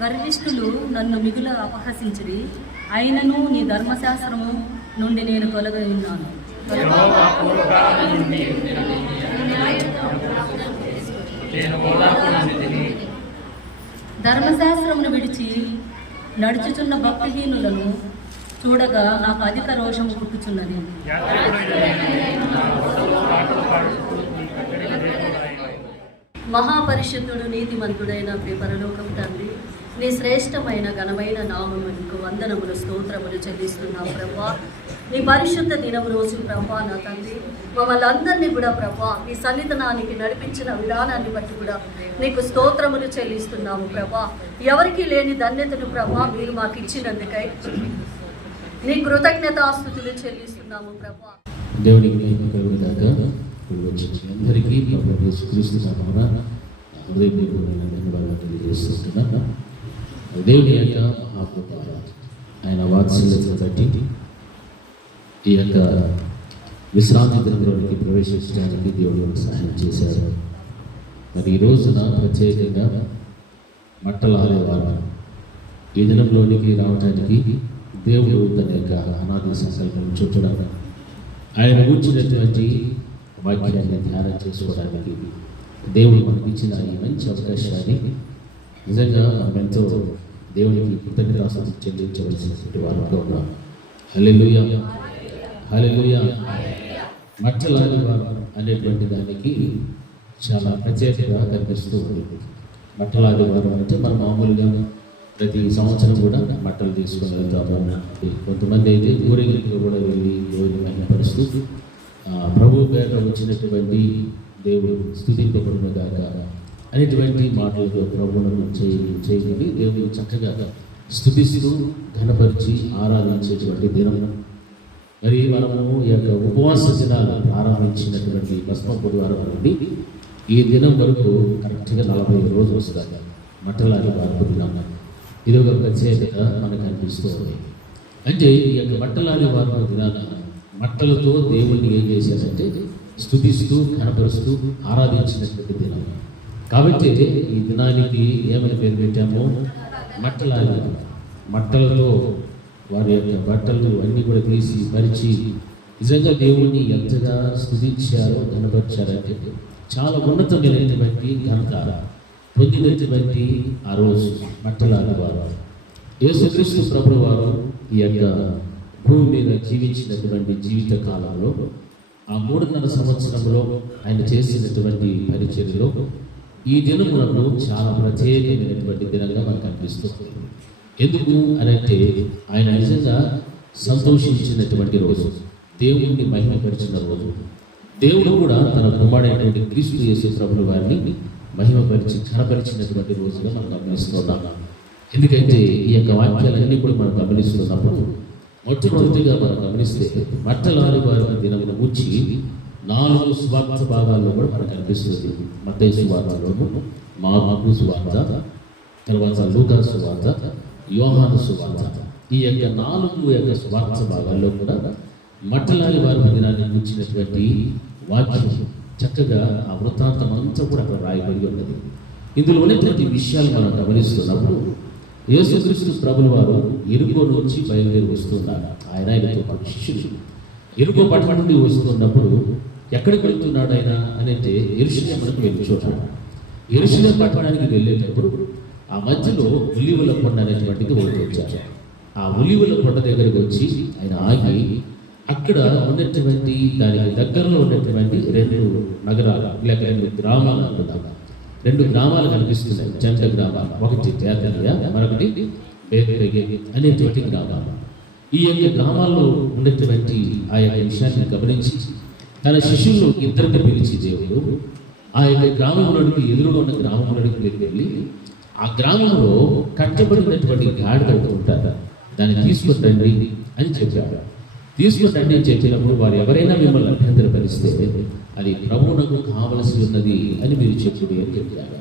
గర్విష్ఠులు నన్ను మిగుల అపహసించిరి, అయినను నీ ధర్మశాస్త్రము నుండి నేను తొలగి ఉన్నాను. ధర్మశాస్త్రమును విడిచి నడుచుచున్న భక్తిహీనులను చూడగా నాకు అధిక రోషము పుట్టుచున్నది. మహాపరిశుద్ధుడు నీతిమంతుడైన పరలోకపు తండ్రి, నీ శ్రేష్టమైన ఘనమైన నామములకు వందనములు స్తోత్రములు చెల్లిస్తున్నావు ప్రభా. నీ పరిశుద్ధ దినము రోజు ప్రభా నా తండ్రి మమ్మల్ని అందరినీ కూడా ప్రభా నీ సన్నిధానానికి నడిపించిన విధానాన్ని బట్టి కూడా నీకు స్తోత్రములు చెల్లిస్తున్నాము ప్రభా. ఎవరికి లేని ధన్యతను ప్రభా మీరు మాకు ఇచ్చినందుకై నీ కృతజ్ఞతాస్తుతులు చెల్లిస్తున్నాము ప్రభా. దేవునికి అందరికీ హృదయపూర్వకమైన ధన్యవాదాలు తెలియజేస్తున్నాను. దేవుని యొక్క మహాకృప, ఆయన వాత్సల్యతను బట్టి ఈ యొక్క విశ్రాంతి దినంలోనికి ప్రవేశించడానికి దేవుడు సహాయం చేశారు. మరి ఈ రోజున ప్రత్యేకంగా మట్టలు ఆడేవారు ఈ దినంలోనికి రావడానికి దేవుడు తన యొక్క అనాది సంకల్పం చూపడం, ఆయన కూర్చున్నటువంటి వాక్యాన్ని ధ్యానం చేసుకోవడానికి దేవుడు మనకి ఇచ్చిన ఈ మంచి అవకాశాన్ని నిజంగా మనం ఎంతో దేవునికి కృతజ్ఞతాస్తుతులు చెల్లించవలసినటువంటి వారిలో ఉన్నాం. హల్లెలూయా, హల్లెలూయా. మట్టలాది వారు అనేటువంటి దానికి చాలా ప్రత్యేకంగా కనిపిస్తూ ఉంది. మట్టలాది వారు అంటే మనం మామూలుగా ప్రతి సంవత్సరం కూడా మట్టలు తీసుకొని వెళ్తాము. కొంతమంది అయితే ఊరేగింపులు కూడా వెళ్ళి దేవుని మహిమపరుస్తూ ప్రభు పేట వచ్చినటువంటి దేవుడు స్తుతింపబడునుగాక అనేటువంటి మాటలతో ప్రభువును చేయండి. దేవుని చక్కగా స్తుతిస్తూ ఘనపరిచి ఆరాధించేటువంటి దినం. మరి మనము ఈ యొక్క ఉపవాస దినాలు ప్రారంభించినటువంటి భస్మపుడు వారం నుండి ఈ దినం వరకు కరెక్ట్గా 40 రోజులు వస్తుంది. మట్టలాది వారు దినం ఇది ఒక ప్రత్యేకత మనకు అనిపిస్తుంది. అంటే ఈ యొక్క మట్టలాది వారు దినాన మట్టలతో దేవుణ్ణి ఏం చేశారంటే స్తుతిస్తూ కనపరుస్తూ ఆరాధించినటువంటి దినం. కాబట్టి ఈ దినానికి ఏమని పేరు పెట్టామో మట్టలాది. మట్టలతో వారి యొక్క బట్టలు అన్నీ కూడా తీసి పరిచి నిజంగా దేవుణ్ణి ఎంతగా స్తుతించారో కనపరిచారంటే చాలా ఉన్నతమైనటువంటి ఘనత పొందినటువంటి ఆ రోజు మట్టలాది వారు. యేసుక్రీస్తు ప్రభువు వారు ఈ యొక్క భూమి మీద జీవించినటువంటి జీవిత కాలంలో ఆ 3.5 సంవత్సరంలో ఆయన చేసినటువంటి పరిచర్యలో ఈ దినములను చాలా ప్రత్యేకమైనటువంటి దినంగా మనకు అనిపిస్తుంది. ఎందుకు అని అంటే ఆయన నిజంగా సంతోషించినటువంటి రోజు, దేవుడిని మహిమపరిచిన రోజు. దేవుడు కూడా తన కుమారుడైనటువంటి క్రీస్తు యేసు ప్రభువు వారిని మహిమపరిచి ఘనపరిచినటువంటి రోజుగా మనం గమనిస్తున్నాం. ఎందుకంటే ఈ యొక్క వాక్యాలన్నీ కూడా మనం గమనిస్తున్నప్పుడు మొట్టమొదటిగా మనం గమనిస్తే మట్టలాది వారి దినమును గూర్చి 4 సువార్త భాగాల్లో కూడా మనకు కనిపిస్తుంది. మత్తయి సువార్తలోను, మార్కు సువార్త, తర్వాత లూకా సువార్త, యోహాను సువార్త. ఈ యొక్క 4 సువార్త భాగాల్లో కూడా మట్టలాది వారి దినాన్ని గురించినటువంటి వాక్యం చక్కగా ఆ వృత్తాంతం అంతా కూడా అక్కడ రాయబడి ఉన్నది. ఇందులో ఉన్నటువంటి విషయాలు మనం గమనిస్తున్నప్పుడు యేసుక్రీస్తు ప్రభుల వారు ఎరుకో నుంచి బయలుదేరి వస్తున్నారు. ఆయనతో శిష్యులు ఎరుకో పట్టణం నుండి వస్తున్నప్పుడు ఎక్కడికి వెళ్తున్నాడు ఆయన అనేది యెరూషలేముకు వెళ్ళి చూడాలి. యెరూషలేము పట్టణానికి వెళ్ళేటప్పుడు ఆ మధ్యలో ఒలీవల కొండ అనేటువంటిది ఒకటి వచ్చారు. ఆ ఒలీవల కొండ దగ్గరికి వచ్చి ఆయన ఆగి అక్కడ ఉన్నటువంటి దానికి దగ్గరలో ఉన్నటువంటి 2 నగరాలు లేక 2 గ్రామాలు అనుకుంటాం. 2 గ్రామాలు కనిపిస్తున్నాయి, జంట గ్రామాలు. ఒకటి బేతనియ, మరొకటి బేత్లెహేము అనేటువంటి గ్రామాలు. ఈ యొక్క గ్రామాల్లో ఉన్నటువంటి ఆ యొక్క విషయాన్ని గమనించి తన శిష్యులు 2 పిలిచి దేవుడు ఆ యొక్క గ్రామంలోనికి ఎదురుగా ఉన్న గ్రామంలోనికి వెళ్ళి ఆ గ్రామంలో కట్టబడినటువంటి గాడిద ఉంటారు, దాన్ని తీసుకుంటండి అని చెప్పాడు. తీసుకుంటండి అని చెప్పినప్పుడు వారు ఎవరైనా మిమ్మల్ని అభ్యంతరపరిస్తే అది ప్రభువునకు కావలసి ఉన్నది అని మీరు చెప్పుడి అని చెప్పారు.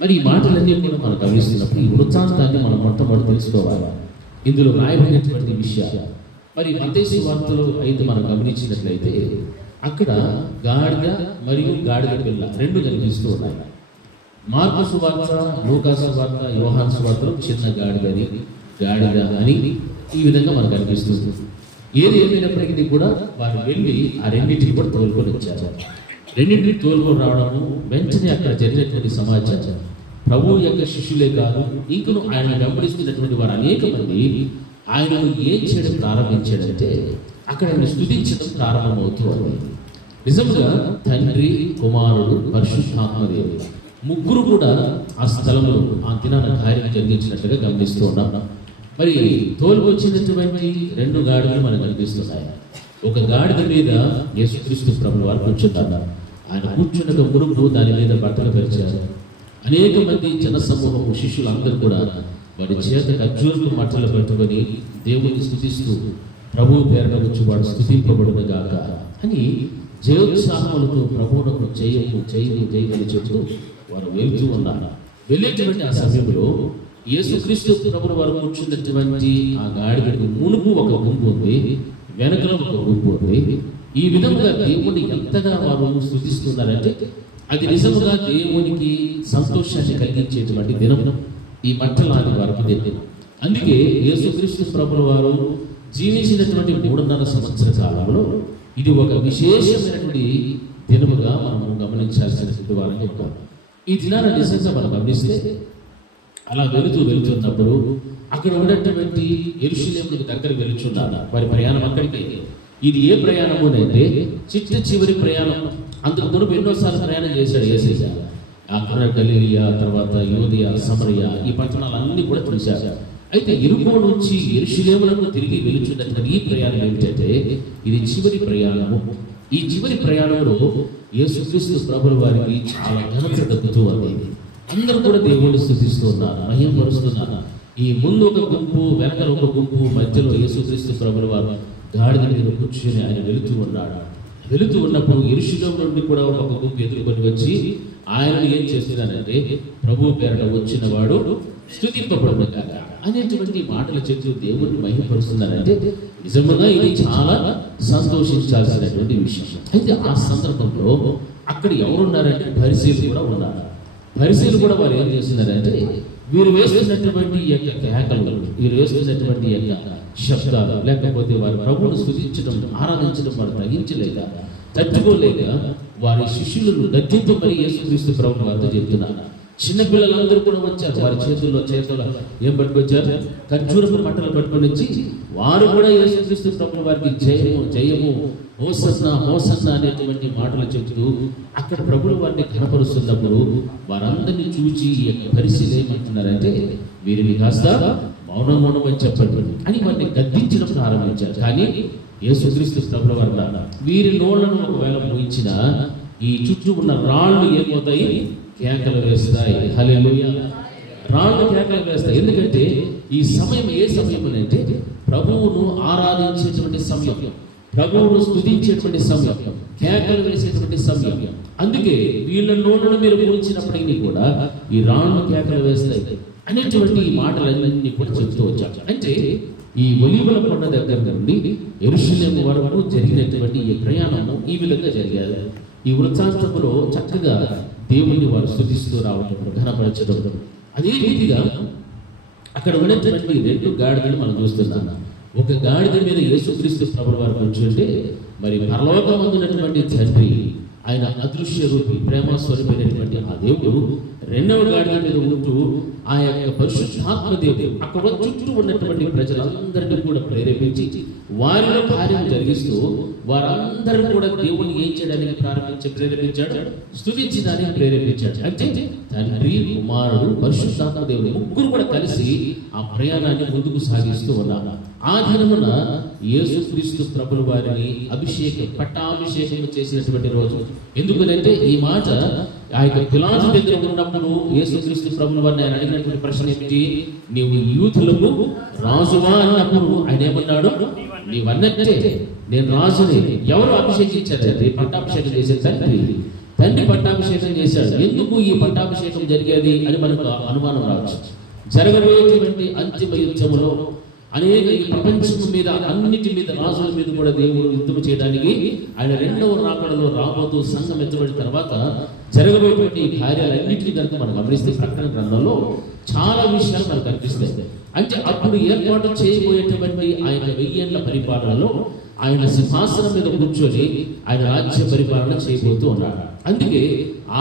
మరి ఈ మాటలన్నీ కూడా మనం గమనిస్తున్నప్పుడు ఈ వృత్తాంతాన్ని మనం మొట్టమొదటి తెలుసుకోవాలి. ఇందులో రాయబడినటువంటి విషయాలు మరి మత్తయి వార్తలో అయితే మనం మార్కు సువార్త, లూకా సువార్త, యోహాను సువార్తలో చిన్న గాడిద అని ఈ విధంగా మనకు అనిపిస్తుంది. ఏది ఏమైనప్పటికీ కూడా వారు వెళ్ళి ఆ రెండింటిని కూడా తోలుకొని వచ్చారు. రెండింటిని తోలుకొని రావడము వెంటనే అక్కడ జరిగినటువంటి సమాచారం ప్రభువు యొక్క శిష్యులే కాదు, ఇంకను ఆయన వెంబడిస్తున్నటువంటి వారు అనేక మంది ఆయనను ఏం చేయడం ప్రారంభించాడంటే అక్కడ ఆయన స్తుతించడం ప్రారంభమవుతూ ఉంది. నిజంగా తండ్రి, కుమారుడు, పరిశుద్ధాత్మదేవుడు ముగ్గురు కూడా ఆ స్థలంలో ఆ దినాన కార్యం జరిగించినట్టుగా గమనిస్తూ ఉన్నాం. మరి తోలుకొచ్చినటువంటి 2 గాడిదలు మనకు కనిపిస్తున్నాయి. ఒక గాడిద మీద యేసుక్రీస్తు ప్రభువు వారు కూర్చున్నారు. ఆయన కూర్చున్న మురుగు దాని మీద బట్టలు పరిచారు. అనేక మంది జన సమూహము, శిష్యులందరూ కూడా వారి చేత ఖర్జూరపు మట్టలు పెట్టుకొని దేవుని స్తుతిస్తూ ప్రభువు పేరున వచ్చి వాడు స్తుతింపబడును గాక అని జయోత్సాహములతో ప్రభువునకు జయమని చెప్తూ వారు వెళ్తూ ఉన్నారు. వెళ్ళేటువంటి ఆ సమయంలో యేసుక్రీస్తు ప్రభువు వారు కూర్చున్నటువంటి ఆ గాడిదకు మునుపు ఒక గుంపు ఉంది, వెనకలో ఒక గుంపు ఉంది. ఈ విధంగా దేవుని ఎంతగా వారు స్తుతిస్తున్నారంటే అది నిజముగా దేవునికి సంతోషాన్ని కలిగించేటువంటి దినం ఈ మట్టలాది వరకు దినం. అందుకే యేసుక్రీస్తు ప్రభువు వారు జీవించినటువంటి 3.5 సంవత్సర కాలంలో ఇది ఒక విశేషమైనటువంటి దినముగా మనం గమనించాల్సినటువంటి వారిని ఉంటాం. ఈ దినాన్ని నిజంగా మనం గమనిస్తే అలా వెళుతున్నప్పుడు అక్కడ ఉన్నటువంటి యెరూషలేముకు దగ్గర వెళుచున్నారు. వారి ప్రయాణం అక్కడికి. ఇది ఏ ప్రయాణము అంటే చివరి ప్రయాణం. అందుకు మునుపు ఎన్నోసార్లు ప్రయాణం చేశాడు యేసయ్య. అక్కడ గలిలియా, తర్వాత యోదియా, సమరయ ఈ పట్టణాలన్నీ కూడా చూశారు. అయితే యెరికో నుంచి యెరూషలేమునకు తిరిగి వెళుచున్నటువంటి ఈ ప్రయాణం ఏమిటంటే ఇది చివరి ప్రయాణము. ఈ చివరి ప్రయాణంలో యేసుక్రీస్తు ప్రభువు వారికి చాలా ఘనత దక్కుతూ ఉంది. అందరూ కూడా దేవుణ్ణి స్తుతిస్తూ ఉన్నారు, మహిమపరుస్తున్నారు. ఈ ముందు ఒక గుంపు, వెనకల ఒక గుంపు, మధ్యలో యేసుక్రీస్తు ప్రభువు వారు గాడిద మీద కూర్చొని ఆయన వెళుతూ ఉన్నప్పుడు యెరూషలేము నుండి కూడా ఒక గుంపు ఎదుర్కొని వచ్చి ఆయనను ఏం చేస్తున్నారంటే ప్రభువు పేరట వచ్చిన వాడు స్తుతింపబడును గాక అనేటువంటి మాటలు చెప్తూ దేవుడిని మహిమపరుస్తున్నారంటే నిజంగా ఇది చాలా సంతోషించాల్సినటువంటి విషయం. అయితే ఆ సందర్భంలో అక్కడ ఎవరున్నారంటే పరిసయ్యులు కూడా ఉన్నారు. పరిసయ్యులు కూడా వారు ఏం చేస్తున్నారంటే వీరు వేస్తున్నటువంటి యొక్క కేకలు, వీరు వేస్తున్నటువంటి యొక్క శబ్దాలు, లేకపోతే వారి ప్రభువును స్తుతించడం, ఆరాధించడం వారు తగ్గించలేక, తట్టుకోలేక వారి శిష్యులను గద్దింపు మరి యేసుక్రీస్తు ప్రభువు వారితో చెప్తున్నారు. చిన్నపిల్లలందరూ కూడా వచ్చారు. వారి చేతుల్లో ఏం పట్టుకొచ్చారు? ఖర్జూరపు మట్టలు పట్టుకొని వచ్చి వారు కూడా యేసుక్రీస్తు ప్రభువు వారికి జయము హోసన్నా అనేటువంటి మాటలు చెబుతూ అక్కడ ప్రభువు వారిని కనపరుస్తున్నప్పుడు వారందరినీ చూచి పరిస్థితి ఏమంటున్నారంటే వీరిని కాస్త మౌనం అని చెప్పండి అని వారిని గద్దించడం ప్రారంభించారు. కానీ యేసుక్రీస్తు ప్రభువు వారు వీరి నోళ్లను ఒకవేళ మోయించిన ఈ చుట్టూ ఉన్న రాళ్ళు ఏమవుతాయి? కేకలు వేస్తాయి. హల్లెలూయా! రాళ్ళు కేకలు వేస్తాయి. ఎందుకంటే ఈ సమయం ఏ సమయం అంటే ప్రభువును ఆరాధించేటువంటి సమయం, ప్రభువును స్తుతించేటువంటి సమయం, కేకలు వేసేటువంటి సమయం. అందుకే వీళ్ళ నోళ్ళను మీరు గురించినప్పటికీ కూడా ఈ రాళ్ళు కేకలు వేస్తాయి అనేటువంటి ఈ మాటలన్నీ కూడా చెప్తూ వచ్చారు. అంటే ఈ ఒలీవల కొండ దగ్గర నుండి యెరూషలేము వరకు జరిగినటువంటి ఈ ప్రయాణము ఈ విధంగా జరిగారు. ఈ వృత్తాంతములో చక్కగా దేవుణ్ణి వారు స్తుతిస్తూ రావడం, ఘనపరచడం. అదే రీతిగా అక్కడ ఉన్నటువంటి 2 గాడిదలు మనం చూస్తున్నాం. ఒక గాడిద మీద యేసుక్రీస్తు ప్రభువు వారు కూర్చుంటే మరి పరలోకమందున్నటువంటి తండ్రి, ఆయన అదృశ్య రూపి, ప్రేమ స్వరూపమైనటువంటి ఆ దేవుడు 2వ గాడిద మీద ఉంటూ ఆ యొక్క పరిశుద్ధాత్మ దేవుడు అక్కడ చుట్టూ ఉన్నటువంటి ప్రజలందరినీ కూడా ప్రేరేపించి వారిలో కార్యం జరిగిస్తూ వారందరూ కూడా దేవుని ఏం చేయడానికి ప్రేరేపించాడు? స్తుతించడానికి ప్రేరేపించాడు. అంటే తండ్రి, కుమారుడు, పరిశుద్ధాత్మ దేవుడు ముగ్గురు కూడా కలిసి ఆ ప్రయాణాన్ని ముందుకు సాగిస్తూ ఉన్నారు. ఆ దినమున యేసుక్రీస్తు ప్రభువు వారిని పట్టాభిషేకం చేసినటువంటి రోజు. ఎందుకంటే ఈ మాట ఆ యొక్క పిలాతు దగ్గర ఉన్నప్పుడు యేసుక్రీస్తు ప్రభువు వారిని ఆయన అడిగినటువంటి ప్రశ్న ఏమిటి? నీవు యూదులకు రాజువా అన్నప్పుడు ఆయన ఏమన్నాడు? నీవన్నట్టే నేను రాజుని. ఎవరు అభిషేకించారంటే పట్టాభిషేకం చేసే తండ్రి పట్టాభిషేకం చేశాడు. ఎందుకు ఈ పట్టాభిషేకం జరిగేది అని మనకు అనుమానం రావచ్చు. జరగబోయేటువంటి అంతిమ యుద్ధములో అనేక ఈ ప్రపంచం మీద అన్నిటి మీద రాజుల మీద కూడా దేవుడు యుద్ధం చేయడానికి ఆయన రెండవ రాకడలో రాబోతూ సంఘం ఎత్తబడిన తర్వాత జరగబోయేటువంటి ఈ కార్యాలన్నింటినీ కనుక మనం గమనిస్తే ప్రకటన గ్రంథంలో చాలా విషయాలు మనకు కనిపిస్తాయి. అంటే అప్పుడు ఏర్పాటు చేయబోయేటువంటి ఆయన 1000 ఏళ్ల పరిపాలనలో ఆయన సింహాసనం మీద కూర్చొని ఆయన రాజ్య పరిపాలన చేయబోతూ ఉన్నాడు. అందుకే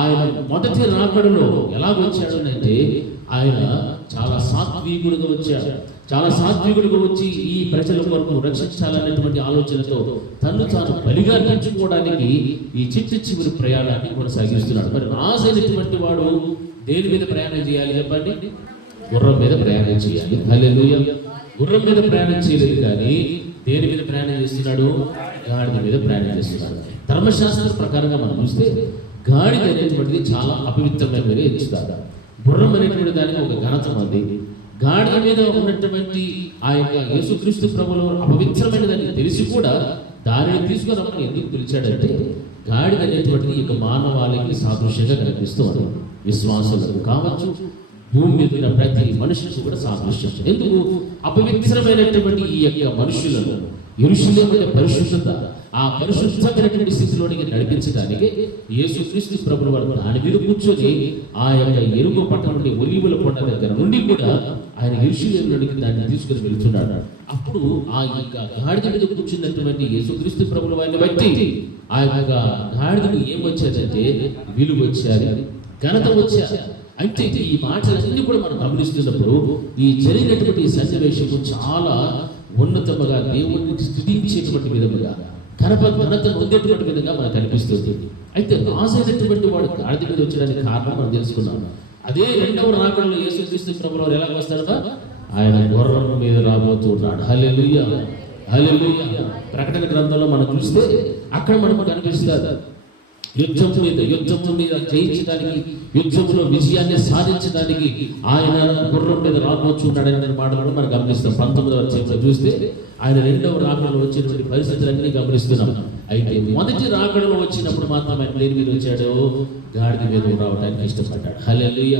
ఆయన మొదటి రాకడలో ఎలా వచ్చాడు అంటే ఆయన చాలా సాత్వికుడిగా వచ్చాడు. చాలా సాత్వికుడిగా వచ్చి ఈ ప్రజల కొరకు రక్షించాలనేటువంటి ఆలోచనతో తను తాను బలిగా నిలుచుకోవడానికి ఈ చివరి ప్రయాణాన్ని కొనసాగిస్తున్నాడు. మరి రాజైనటువంటి వాడు దేని మీద ప్రయాణం చేయాలి చెప్పండి? గుర్రం మీద ప్రయాణం చేయాలి. హల్లెలూయా. గుర్రం మీద ప్రయాణం చేయలేదు కానీ దేని మీద ప్రయాణం చేస్తున్నాడు? గాడిద మీద ప్రయాణం చేస్తున్నాడు. ధర్మశాస్త్ర ప్రకారంగా మనం చూస్తే గాడిద అనేటువంటిది చాలా అపవిత్రమైన ఎంచుతారు. గుర్రం అనేటువంటి దానికి ఒక ఘనత ఉంది. గాడిద మీద ఉన్నటువంటి ఆ యొక్క యేసుక్రీస్తు ప్రభువులో అపవిత్రమైనదని తెలిసి కూడా దానిని తీసుకొని అమ్మని ఎందుకు పిలిచాడంటే గాడిద అనేటువంటిది ఈ యొక్క మానవాళికి సాదృశ్యంగా కనిపిస్తూ ఉంది. విశ్వాసులకు కావచ్చు, భూమి మీద ఉన్న ప్రతి మనుషులకు కూడా సాదృశ్యం. ఎందుకు? అపవిత్రమైనటువంటి ఈ యొక్క మనుషులను యెరూషలేము పరిశుద్ధత, ఆ పరిశుద్ధమైనటువంటి స్థితిలోనికి నడిపించడానికి యేసుక్రీస్తు ప్రభువు వారు దాని మీద కూర్చొని ఆ యొక్క ఎరుగు పట్ట నుండి ఒలీవల కొండ దగ్గర నుండి కూడా ఆయన యెరూషలేములోనికి దాన్ని తీసుకుని వెళ్తున్నాడు. అప్పుడు ఆ యొక్క గాడిద మీద కూర్చున్నటువంటి యేసుక్రీస్తు ప్రభువు వారిని బట్టి ఆ యొక్క గాడిదకు ఏం వచ్చారంటే విలువ వచ్చారు, ఘనత వచ్చారు. అయితే ఈ మాటలన్నీ కూడా మనం గమనిస్తున్నప్పుడు ఈ జరిగినటువంటి సన్నివేశము చాలా ఉన్నతముగా దేవుడిని స్తుతించేటువంటి విధముగా ఘనత పొందేటువంటి విధంగా మనకు కనిపిస్తుంది. అయితే రాజైనటువంటి వాడు గాడిద మీద వచ్చడానికి కారణం మనం తెలుసుకున్నాం. అదే రెండవ రాకడలో యేసుక్రీస్తు ప్రభువు ఎలా వస్తారో ఆయన గుర్రం మీద రాబోతున్నాడు. హల్లెలూయా, హల్లెలూయా. ప్రకటన గ్రంథంలో మనం చూస్తే అక్కడ మనకు కనిపిస్తుంది యుద్ధము మీద జయించడానికి, యుద్ధంలో విజయాన్ని సాధించడానికి ఆయన గుర్రం మీద రాబోతున్నాడనే మాటలు మనం గమనిస్తాం. 19వ అధ్యాయంలో చూస్తే ఆయన రెండవ రాకడలో వచ్చినటువంటి పరిస్థితులన్నీ గమనిస్తున్నాం. అయితే మొదటి రాకడలో వచ్చినప్పుడు మాత్రం ఆయన దేని మీద వచ్చాడు? గాడిద మీద రావడానికి ఇష్టపడ్డాడు. హల్లెలూయా.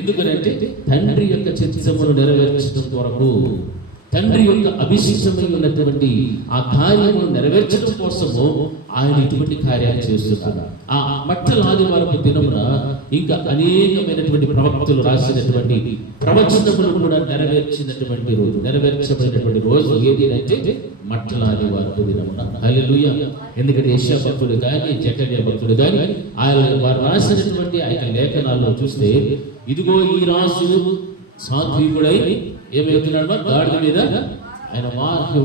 ఎందుకంటే తండ్రి యొక్క చిత్తమును నెరవేర్చడం కొరకు, తండ్రి యొక్క అభిషేకమై ఉన్నటువంటి ఆ కార్యమును నెరవేర్చడం కోసము ఆయన ఇటువంటి కార్యాలు చేస్తున్నారు. ఆ మట్టల ఆదివారపు దినమున ఇంకా అనేకమైనటువంటి ప్రవక్తలు రాసినటువంటి ప్రవచనములు కూడా నెరవేర్చబడినటువంటి రోజు ఏది అంటే మట్టల ఆదివారపు దినమున. హల్లెలూయా. ఎందుకంటే యెషయా భక్తుడు కానీ, జకర్యా భక్తుడు కానీ ఆయన వారు రాసినటువంటి ఆయన లేఖనాల్లో చూస్తే ఇదిగో ఈ రాజు సాత్వికుడై ఏమవుతున్నాడు? గాడిద మీద ఆయన వరాహి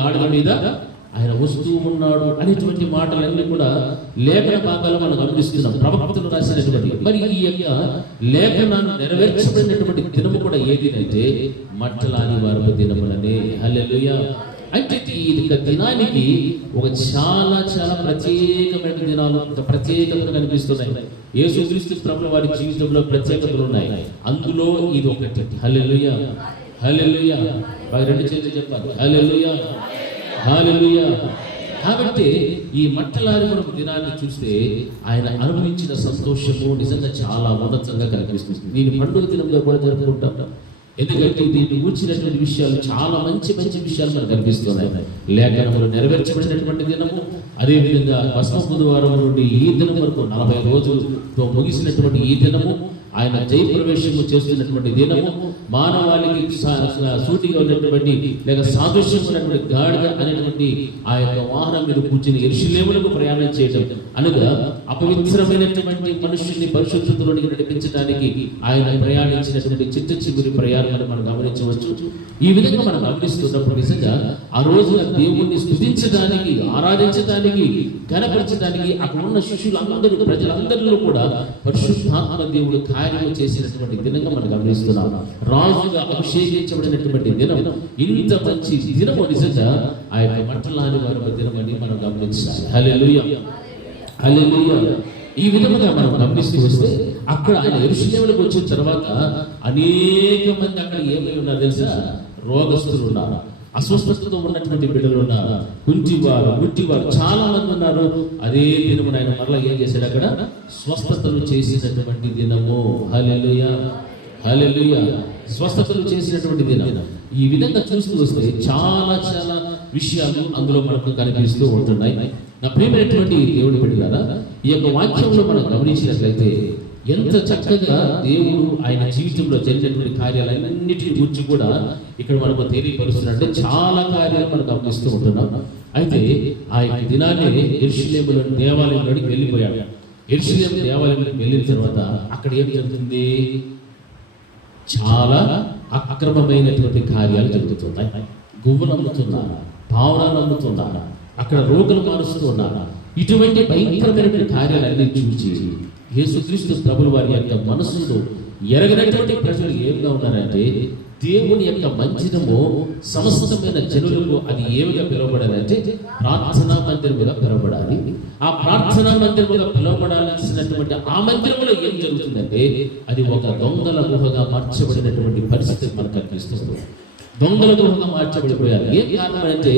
గాడిద మీద ఆయన వస్తూ ఉన్నాడు అనేటువంటి మాటలన్నీ కూడా లేఖన భాగాల్లో మనం గమనిస్తున్నాం. ప్రవక్తలు రాసినటువంటి మరి ఈ యొక్క లేఖనాన్ని నెరవేర్చబడినటువంటి దినము కూడా ఏది అంటే మట్టల ఆదివారపు దినములనే. హల్లెలూయా. అంటే ఈ దినానికి ఒక చాలా చాలా ప్రత్యేకమైన దినాలు, ప్రత్యేకతలు కనిపిస్తున్నాయి. యేసుక్రీస్తు ప్రభువు వారి జీవితంలో ప్రత్యేకతలు ఉన్నాయి. అందులో ఇది ఒకటి. హల్లెలూయా, హల్లెలూయా. రెండు చేతులు చెప్పాలి. హల్లెలూయా, హల్లెలూయా. కాబట్టి ఈ మట్టల ఆదివారపు దినాన్ని చూస్తే ఆయన అనుభవించిన సంతోషము నిజంగా చాలా ఉన్నతంగా కనిపిస్తుంది. దీని పండుగ దినంగా కూడా జరుపుకుంటాం. ఎందుకంటే దీన్ని కూర్చున్నటువంటి విషయాలు చాలా మంచి మంచి విషయాలు మనకు కనిపిస్తున్నాయి. లేఖనములు నెరవేర్చబడినటువంటి దినము, అదేవిధంగా భస్మ బుధవారం నుండి ఈ దినం వరకు 40 రోజులతో ముగిసినటువంటి ఈ దినము, ఆయన జయప్రవేశము చేస్తున్నటువంటి దినము, మానవాళికి సూటిగా ఉన్నటువంటి లేక సాదృశ్యం ఉన్నటువంటి గాడిద అనేటువంటి ఆ యొక్క వాహనం మీద కూర్చుని యెరూషలేమునకు ప్రయాణం చేయడం అనగా అపవిత్రమైనటువంటి మనుషుల్ని పరిశుద్ధతలోనికి నడిపించడానికి ఆయన ప్రయాణించినటువంటి చివరి ప్రయాణం మనం గమనించవచ్చు. ఈ విధంగా మనం గమనిస్తున్నప్పుడు నిజంగా ఆ రోజున దేవుణ్ణి స్తుతించడానికి, ఆరాధించడానికి, ఘనపరచడానికి అక్కడ ఉన్న శిష్యులందరూ, ప్రజలందరిలో కూడా పరిశుద్ధాత్మ దేవుడు కార్యము చేసినటువంటి దినంగా మనం గమనిస్తున్నాం. రాజుగా అభిషేకించబడినటువంటి దినం, ఇంత మంచి దినము నిజంగా ఆ యొక్క మట్టల ఆదివారపు దినం అని మనం గమనించాలి. హల్లెలూయా, హల్లెలూయా. ఈ విధముగా మనం గమనిస్తూ వస్తే అక్కడ ఆయన యెరూషలేముకు వచ్చిన తర్వాత అనేక మంది అక్కడ ఏమై ఉన్నారు తెలుసా? రోగస్తులు ఉన్నారు, అస్వస్థతతో ఉన్నటువంటి బిడ్డలు ఉన్నారు, కుంటివారు, గుట్టివారు చాలా మంది ఉన్నారు. అదే దినము ఆయన మరలా ఏం చేశాడు? అక్కడ స్వస్థతలు చేసినటువంటి దినము. హల్లెలూయా, హల్లెలూయా. స్వస్థతలు చేసినటువంటి దినం. ఈ విధంగా చూస్తూ వస్తే చాలా చాలా విషయాలు అందులో మనకు కనిపిస్తూ ఉంటున్నాయి. నా ప్రియమైనటువంటి దేవుని బిడ్డలారా, ఈ యొక్క వాక్యంలో మనం గమనించినట్లయితే ఎంత చక్కగా దేవుడు ఆయన జీవితంలో జరిగినటువంటి కార్యాలన్నిటిని గురించి కూడా ఇక్కడ మనకు తెలియపరుస్తున్నట్టే చాలా కార్యాలు మనం గమనిస్తూ ఉంటున్నాం. అయితే ఆ యొక్క దినాన్ని యెరూషలేములో దేవాలయంలోకి వెళ్ళిపోయాడు. యెరూషలేము దేవాలయంలోకి వెళ్ళిన తర్వాత అక్కడ ఏం జరుగుతుంది? చాలా అక్రమమైనటువంటి కార్యాలు జరుగుతున్నాయి. గువ్వలు అమ్ముతున్నారు, పావురాలు అమ్ముతున్నారు, అక్కడ రోగులు మారుస్తూ ఉన్నారు. ఇటువంటి భయంకరమైనటువంటి కార్యాలన్నీ చూసి యేసుక్రీస్తు ప్రభుల వారి యొక్క మనసులో ఎరగనటువంటి ప్రజలు ఏమిగా ఉన్నారంటే, దేవుని యొక్క మంచిదము సమస్తమైన జనులకు అది ఏమిగా పిలువబడాలంటే ప్రార్థనా మందిరముగా పిలువబడాలి. ఆ ప్రార్థనా మందిరముగా పిలువబడాల్సినటువంటి ఆ మందిరములో ఏం జరుగుతుందంటే అది ఒక దొంగల గుహగా మార్చబడినటువంటి పరిస్థితి మనకు కనిపిస్తుంది. దొంగల గుహగా మార్చబడిపోయారు. ఏం కారణం అంటే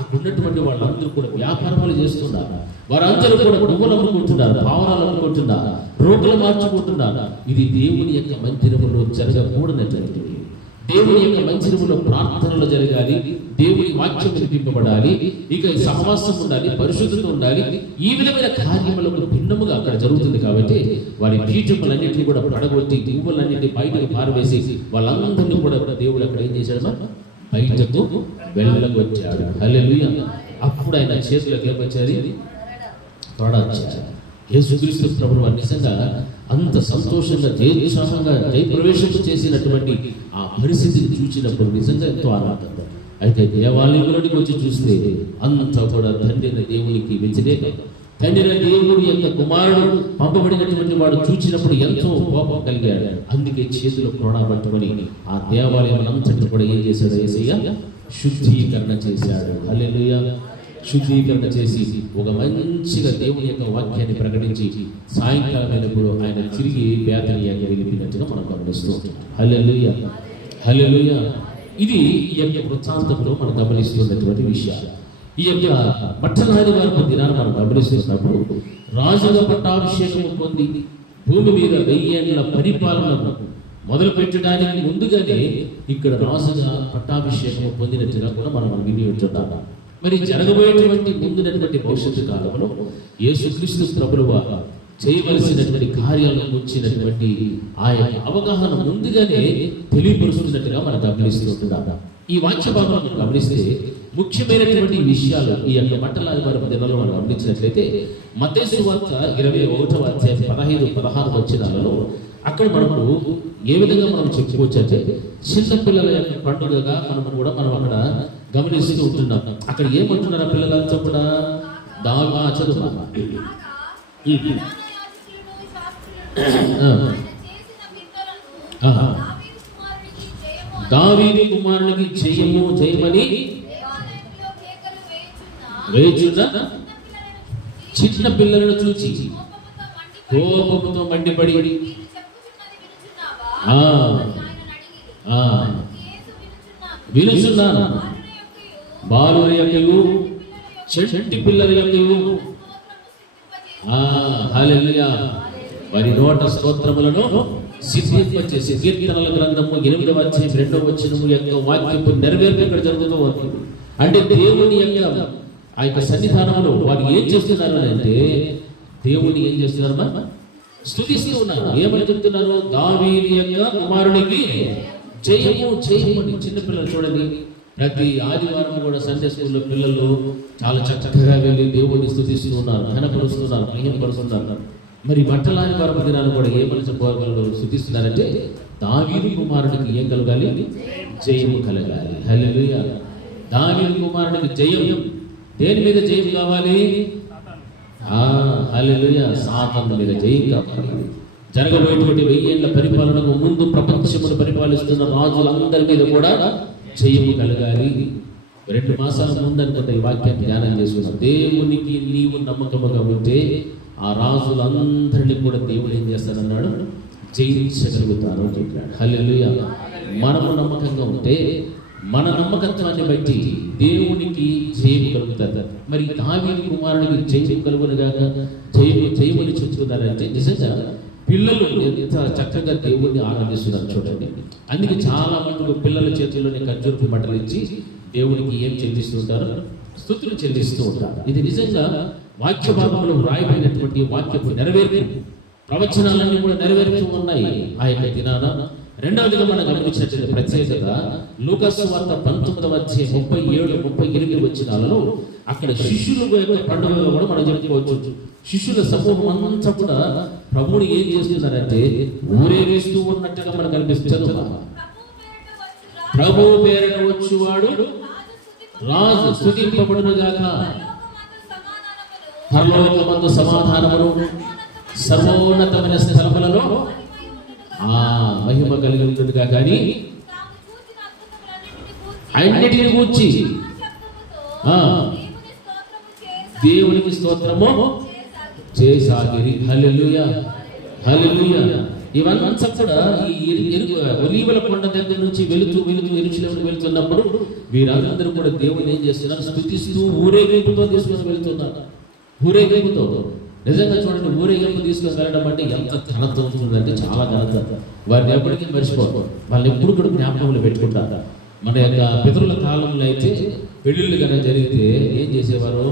అక్కడ ఉన్నటువంటి వాళ్ళందరూ కూడా వ్యాపారాలు చేస్తున్నారు. వారందరూ కూడా గువ్వలు అమ్ముకుంటున్నారు, పావురాలు అమ్ముకుంటున్నారు, రోగులు మార్చుకుంటున్నారు. ఇది దేవుని యొక్క మందిరములో జరగకూడనటువంటిది. దేవుని యొక్క మందిరములో ప్రార్థనలు జరగాలి, దేవుని వాక్యం వినిపింపబడాలి, ఇక సహవాసం ఉండాలి, పరిశుద్ధత ఉండాలి. ఈ విధమైన కార్యములకు భిన్నముగా అక్కడ జరుగుతుంది. కాబట్టి వారి పీఠములన్నింటినీ కూడా పడగొట్టి గువ్వలన్నింటినీ బయటకు పారవేసి వాళ్ళందరినీ కూడా దేవుడు అక్కడ ఏం చేశాడు? బయటకు వెళ్ళగొచ్చాడు. హల్లెలూయా. అప్పుడు ఆయన చేతులకు ఏమొచ్చారు? తొడ వచ్చారు. యేసుక్రీస్తు ప్రభువు వారు నిజంగా అంత సంతోషంగా జయోత్సాహంగా జయప్రవేశం చేసినటువంటి ఆ పరిస్థితిని చూసినప్పుడు నిజంగా ఎంతో ఆనందంగా. అయితే దేవాలయంలోనికి వచ్చి చూస్తే అంతా కూడా తండ్రి దేవునికి వ్యతిరేకం. తండ్రి దేవుని యొక్క కుమారుడు పంపబడినటువంటి వాడు చూసినప్పుడు ఎంతో కోపం కలిగాడు. అందుకే చేతులు కొనబట్టుకొని ఆ దేవాలయం అంతటి కూడా ఏం చేశాడు? యేసయ్య శుద్ధీకరణ చేశాడు. హల్లెలూయా. శుద్ధీకరణ చేసి ఒక మంచిగా దేవుని యొక్క వాక్యాన్ని ప్రకటించి సాయంకాలమైనప్పుడు ఆయన తిరిగి బేతనీయాకి వెళ్ళిపోయినట్టుగా మనం గమనిస్తాం. హల్లెలూయా, హల్లెలూయా. ఇది ఈ యొక్క వృత్తాంతంలో మనం గమనిస్తున్నటువంటి విషయాలు. ఈ యొక్క పట్టణాది వారి దినాన్ని మనం గమనిస్తున్నప్పుడు రాజుగా పట్టాభిషేకం పొంది భూమి మీద 1000 ఏళ్ల పరిపాలనను మొదలు పెట్టడానికి ముందుగానే ఇక్కడ రాజుగా పట్టాభిషేకం పొందినట్టుగా కూడా మనం విని ఉంటున్నాం. మరి జరగబోయేటువంటి ముందున్నటువంటి భవిష్యత్తు కాలంలో యేసుక్రీస్తు ప్రభువు చేయవలసినటువంటి కార్యాలను గురించినటువంటి ఆ యొక్క అవగాహన ముందుగానే తెలియపరుస్తున్నట్టుగా మనం గమనిస్తుంటున్నాం. ఈ వాక్య భాగంలో గమనిస్తే ముఖ్యమైనటువంటి విషయాలు ఈ యొక్క మంటలాది వారి దినాల్లో మనం గమనించినట్లయితే మత్తయి సువార్త 21వ అధ్యాయం 15-16 వచనాలలో అక్కడ మనకు ఏ విధంగా మనం చెప్పుకోవచ్చు అంటే చిన్న పిల్లల యొక్క పండుగగా మనం అక్కడ గమనిస్తూ ఉంటున్నాం. అక్కడ ఏమంటున్నారు? పిల్లలంతా కూడా చదువు దావీదు కుమారునికి జయము జయమని వేచున్న చిన్న పిల్లలను చూచి కోపముతో మండిపడి వినుచున్నాను. బాలుర యొక్కయు చెంటి పిల్లల యొక్కయు హల్లెలూయా వారి నోట స్తోత్రములను సిద్ధింపచేసి కీర్తనల గ్రంథము 8వ అధ్యాయం 2వ వచనము యొక్క వాక్యపు నెరవేర్పు ఇక్కడ జరుగుతూ ఉంది. అంటే దేవుని యొక్క ఆ యొక్క సన్నిధానంలో వారు ఏం చేస్తున్నారు అంటే దేవుని ఏం చేస్తున్నారు? స్తుతిస్తూ ఉన్నారు. ఏమని చెప్తున్నారు? దావీదు యొక్క కుమారునికి జయము జయమని. చిన్నపిల్లలు చూడండి, ప్రతి ఆదివారం కూడా సండే స్కూల్లో పిల్లలు చాలా చక్కగా వెళ్ళి దేవుడిని స్తుతిస్తూ ఉన్నారు, ఘనపరుస్తున్నారు, మహిమపరుస్తున్నారు. మరి మంటలాది వారం దినాలు కూడా ఏమని చెప్పగలరు? స్తుతిస్తున్నారంటే దావీదు కుమారునికి ఏం కలగాలి? జయము కలగాలి. హల్లెలూయా. దావీదు కుమారునికి జయం. దేని మీద జయం కావాలి? హల్లెలూయా. సాతాను మీద జయం కావాలి. జరగబోయేటువంటి 1000 ఏళ్ల పరిపాలనకు ముందు ప్రపంచమును పరిపాలిస్తున్న రాజులందరి మీద కూడా జయము కలగాలి. 2 మాసాల ముందు అనుకుంటే ఈ వాక్యాన్ని ధ్యానం చేసుకున్నాం. దేవునికి నీవు నమ్మకముగా ఉంటే ఆ రాజులందరినీ కూడా దేవుడు ఏం చేస్తానన్నాడు? జయించగలుగుతాను అని చెప్పాడు. హల్లెలూయా. మనము నమ్మకంగా ఉంటే మన నమ్మకత్వాన్ని బట్టి దేవునికి జయం కలుగుతుంది. మరి దావీదు కుమారునికి జయం కలుగునుగాక జయమని చెప్తున్నారంటే నిజంగా పిల్లలు ఎంత చక్కగా దేవుణ్ణి ఆరాధిస్తున్నారు చూడండి. అందుకే చాలా మంది పిల్లల చేతుల్లోనే ఖర్జూరపు మంటలు ఇచ్చి దేవునికి ఏం చెల్లిస్తూ ఉంటారు? స్తుతులు చెల్లిస్తూ ఉంటారు. ఇది నిజంగా వాక్య భాగంలో వ్రాయబడినటువంటి వాక్యపు నెరవేర్పు, ప్రవచనాలన్నీ కూడా నెరవేరుతూ ఉన్నాయి ఆ యొక్క దినాన. రెండవదిగా మనం గమనించినట్లయితే ప్రత్యేకత లూకాసు వార్త 19:37-38 వచనాలలో అక్కడ శిష్యుల యొక్క పండుగలో కూడా మనం చెప్పుకోవచ్చు. శిష్యుల సమూహం అంతా కూడా ప్రభువుని ఏం చేస్తున్నారంటే ఊరేగిస్తూ ఉన్నట్టుగా మనకు కనిపిస్తుంది. ప్రభు పేరున వచ్చువాడు రాజు స్తుతింపబడును గాక, పరలోకమందు సమాధానమును సర్వోన్నతమైన స్థలములలో మహిమ కలిగి ఉంటుందిగా. కానీ అన్నిటిని గూర్చి దేవునికి స్తోత్రము చేసాగిరి. హల్లెలూయా, హల్లెలూయా. ఇవన్నీ కూడా ఈ ఒలీవల కొండ దగ్గర నుంచి వెళుతూ యెరూషలేముకు వెళ్తున్నప్పుడు వీరందరూ కూడా దేవుని ఏం చేస్తున్నారు? స్తుతిస్తూ ఊరేగింపుతో తీసుకొని వెళ్తున్నారు. ఊరేగింపుతో నిజంగా చూడండి, ఊరేగింపు తీసుకొని వెళ్ళడం అంటే ఎంత ఘనత ఉంటుందంటే చాలా ఘనత. వారిని ఎప్పటికీ మర్చిపోరు, వాళ్ళని ఎప్పుడు కూడా జ్ఞాపకంలో పెట్టుకుంటారు. మన యొక్క పితరుల కాలంలో అయితే పెళ్లిళ్ళు కనుక జరిగితే ఏం చేసేవారు?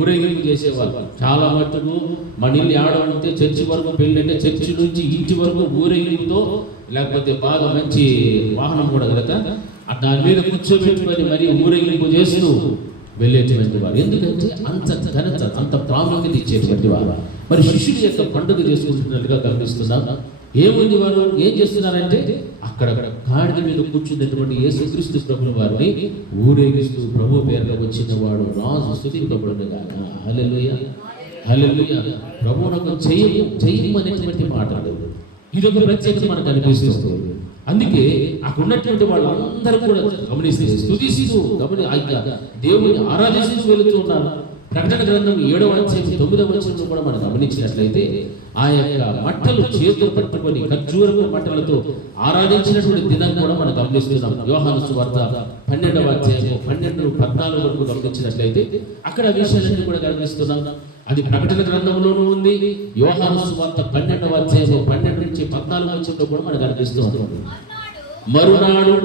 ఊరేగింపు చేసేవారు. చాలా మట్టుకు మన ఇల్లు ఆడమంటే చర్చి వరకు పెళ్లి అంటే చర్చి నుంచి ఇంటి వరకు ఊరేగింపుతో, లేకపోతే బాగా మంచి వాహనం కూడా కనుక దాని మీద కూర్చోబెట్టుకొని మరి ఊరేగింపు చేస్తూ వెళ్ళేటువంటి వారు. ఎందుకంటే అంత ఘనత, అంత ప్రాముఖ్యత ఇచ్చేటువంటి వారు. మరి శిష్యుల యొక్క పండుగ చేసుకుంటున్నట్టుగా గమనిస్తున్నాం. ఏముంది? వారు ఏం చేస్తున్నారంటే అక్కడక్కడ గాడిద మీద కూర్చున్నటువంటి యేసుక్రీస్తు ప్రభుల వారిని ఊరేగిస్తూ ప్రభు పేరుగా వచ్చిన వాడు రాజు స్తుతింపబడును గాక. హల్లెలూయా, హల్లెలూయా. ప్రభువునకు జయము అనేటువంటి మాటలు ఇది ఒక ప్రత్యేకత మనకు అనిపిస్తుంది. అందుకే అక్కడ ఉన్నటువంటి వాళ్ళందరూ కూడా గమనిస్తే స్తుతిస్తూ దేవుని ఆరాధిస్తూ వెళుతూ ఉన్నారు. ప్రకటన గ్రంథం 7వ అధ్యాయం 9వ వచనంలో కూడా మనం గమనించినట్లయితే ఆ యొక్క మట్టలు చేతులు పట్టుకొని ఖర్జూరపు మట్టలతో ఆరాధించినటువంటి దినం కూడా మనం గమనిస్తున్నాం. యోహాను సువార్త 12వ అధ్యాయం 12-14 వరకు గమనించినట్లయితే అక్కడ విషయాలన్నీ కూడా గమనిస్తున్నాం. అది ప్రకటన గ్రంథంలోనూ ఉంది. యోహాను సువార్త 12వ అధ్యాయం 12-14 వచనంలో కూడా మనకు కనిపిస్తూ ఉంటుంది. మరునాడు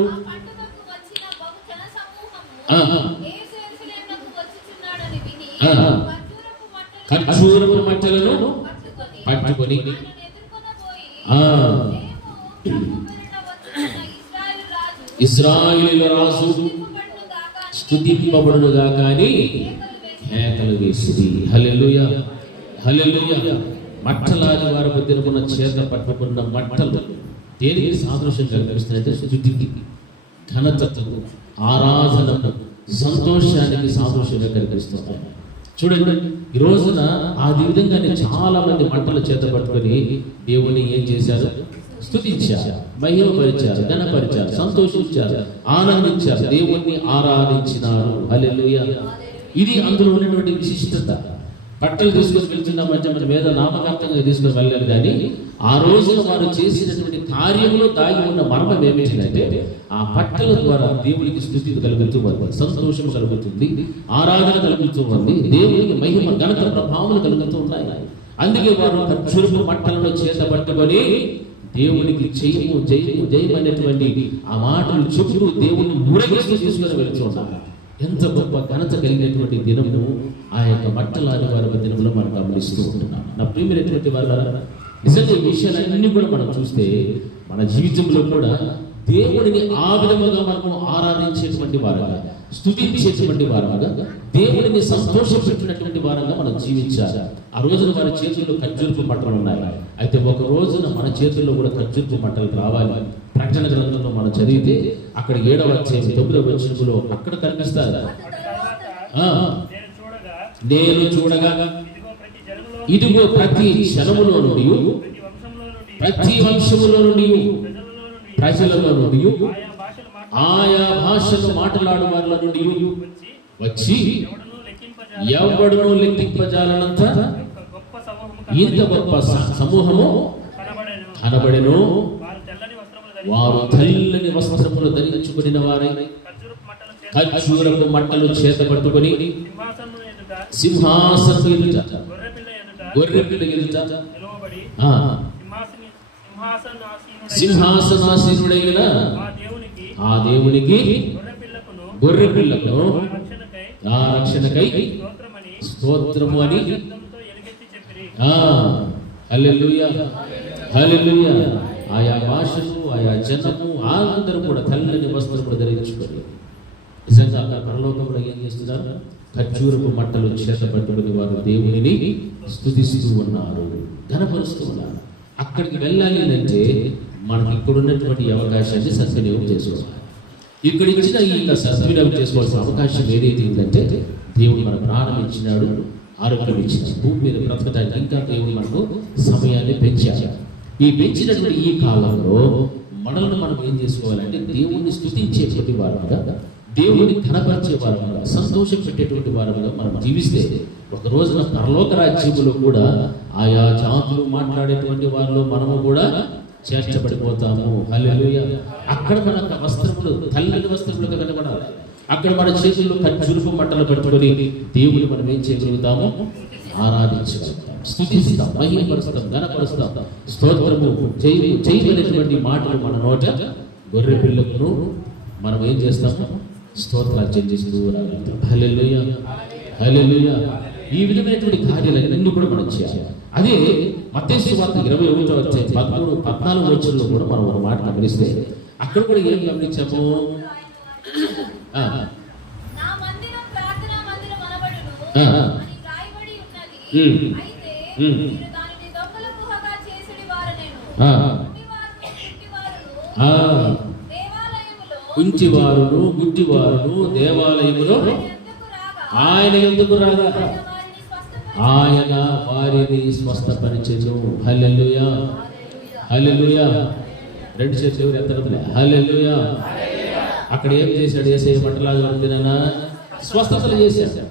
ఖర్జూరపు మట్టలను పట్టుకొని ఇశ్రాయేలు రాజు స్తుతింపబడును గాక అని కేకలు వేసిరి. హల్లెలూయా, హల్లెలూయా. మట్టలాది వారి మధ్యన చేత పట్టుకున్న మట్టలు దేనికి సాదృశ్యంగా కనిపిస్తున్నాయంటే స్తుతికి, ఘనతకు, ఆరాధనకు, సంతోషానికి సాదృశ్యంగా కనిపిస్తున్నాయి. చూడండి, ఈ రోజున ఆ విధంగానే చాలా మంది మంటల చేత పట్టుకొని దేవుని ఏం చేశారు? స్తుతించారు, మహిమపరిచారు, ఘనపరిచారు, సంతోషించారు, ఆనందించారు, దేవుణ్ణి ఆరాధించినారు. హల్లెలూయా. ఇది అందులో ఉన్నటువంటి విశిష్టత. పట్టలు తీసుకొని వెళ్తున్నామంటే మనం ఏదో నామకార్థంగా తీసుకొని వెళ్ళాలి. కానీ ఆ రోజున వారు చేసినటువంటి కార్యంలో దాగి ఉన్న మర్మం ఏమిటంటే ఆ పట్టల ద్వారా దేవునికి స్తుతి కలుగుతూ ఉంది, సంతోషం కలుగుతుంది, ఆరాధన కలుగుతూ ఉంది, దేవునికి మహిమ, ఘనత, ప్రభావం కలుగుతూ ఉన్నాయి. అందుకే వారు ఖర్జూరపు మట్టలను చేత పట్టుకొని దేవునికి జయము జయము జయం అనేటువంటి ఆ మాటలు చెబుతూ దేవుని ఊరేగిస్తూ తీసుకొని వెళ్తున్నారు. ఎంత గొప్ప ఘనత కలిగినటువంటి దినము ఆ యొక్క మట్టలాది వారి దినంలో మనం గమనిస్తూ ఉంటున్నాం. నా ప్రియమైనటువంటి వారు, నిజంగా ఈ విషయాలన్నీ కూడా మనం చూస్తే మన జీవితంలో కూడా దేవుడిని ఆ విధముగా మనము ఆరాధించేటువంటి వారుగా, స్తుతించేటువంటి వారుగా, దేవుడిని సంతోషపెట్టినటువంటి వారంగా మనం జీవించాలి. ఆ రోజున మన చేతుల్లో ఖర్జూరపు మట్టలు ఉన్నాయి. అయితే ఒక రోజున మన చేతుల్లో కూడా ఖర్జూరపు మట్టలు రావాలి. ప్రకటన గ్రంథంలో మనం చదివితే అక్కడ 7వ అధ్యాయం 9వ వచనంలో అక్కడ కనిపిస్తారు. నేను చూడగా ఇదిగో ప్రతి జనములో నుండి, ప్రతి వంశములో నుండి, ప్రజలలో నుండి, ఆయా భాషలు మాట్లాడు వారిలో నుండి వచ్చి ఎవడును లెక్కింపజాలనంత ఇంత గొప్ప సమూహము కనబడెను. వారు తెల్లని వస్త్రములు ధరించుకుని వారై ఖర్జూరపు మట్టలు చేత పట్టుకొని సింహాసనం ఎదుట, గొర్రెపిల్ల ఎదుట సింహాసనాసీనుడైన ఆ దేవునికి గొర్రె పిల్లకు ఆ రక్షణకై స్తోత్రము అని హల్లెలూయా హల్లెలూయా. ఆయా భాషలు ఆయా జనము అందరూ కూడా తెల్లని వస్త్రములు ధరించుకొని నిజంగా పరలోకంలో ఏం చేస్తున్నారు? ఖర్జూరపు మట్టలు చేత పట్టుకుని వారు దేవునిని స్తుతిస్తూ ఉన్నారు, ఘనపరుస్తూ ఉన్నారు. అక్కడికి వెళ్ళాలి అంటే మనకి ఇక్కడున్నటువంటి అవకాశాన్ని సద్వినియోగం చేసుకోవాలి. ఇక్కడ ఇచ్చిన ఈ సద్వినియోగం చేసుకోవాల్సిన అవకాశం ఏదైతే ఉందంటే దేవుడు మన ప్రాణం ఇచ్చినాడు, ఆరోగ్యం ఇచ్చినాడు, భూమి మీద బ్రతకడానికి ఇంకా దేవుడు మనకు సమయాన్ని పెంచాడు. ఈ పెంచినటువంటి ఈ కాలంలో మనల్ని మనం ఏం చేసుకోవాలంటే దేవుణ్ణి స్తుతించేటువంటి వారుగా, దేవుని ఘనపరిచే వారుగా, సంతోషం పెట్టేటువంటి వారుగా మనం జీవిస్తే ఒక రోజున పరలోక రాజ్యములో కూడా ఆయా జాతులు మాట్లాడేటువంటి వారిలో మనము కూడా చేర్చబడిపోతాము. హల్లెలూయా. అక్కడ మన వస్త్రములు తెల్లని వస్త్రములుగా కనబడాలి. అక్కడ మన చేతుల్లో ఖర్జూరపు మట్టలు పట్టుకొని దేవుని మనం ఏం చేయగలుగుతాము? ఆరాధించగలుగుతాం, స్తుతిస్తాం, మహిమపరుస్తాం, ఘనపరుస్తాం. స్తోత్రము చేయబడినటువంటి మాటలు మన నోట గొర్రె పిల్లకును మనం ఏం చేస్తాము? స్తోత్రాలు చెల్లిస్తూ రాగలుగుతాం. హల్లెలూయా హల్లెలూయా. ఈ విధమైనటువంటి కార్యాలన్నీ కూడా మనం చేయాలి. అదే మత్తయి సువార్త 21వ అధ్యాయం 13-14 వచనంలో కూడా మనం ఒక మాట గమనిస్తే అక్కడ కూడా ఏం గమనించాము? కుంటివారును గుడ్డివారును దేవాలయములో ఆయన ఎందుకు రాగా ఆయన వారిని స్వస్థపరిచెను. హల్లెలూయా హల్లెలూయా. రెండు చేతులు ఎత్తలే. హల్లెలూయా. అక్కడ ఏం చేశాడు? యేసయ్య మట్టలాగా దినాన స్వస్థతలు చేశాడు.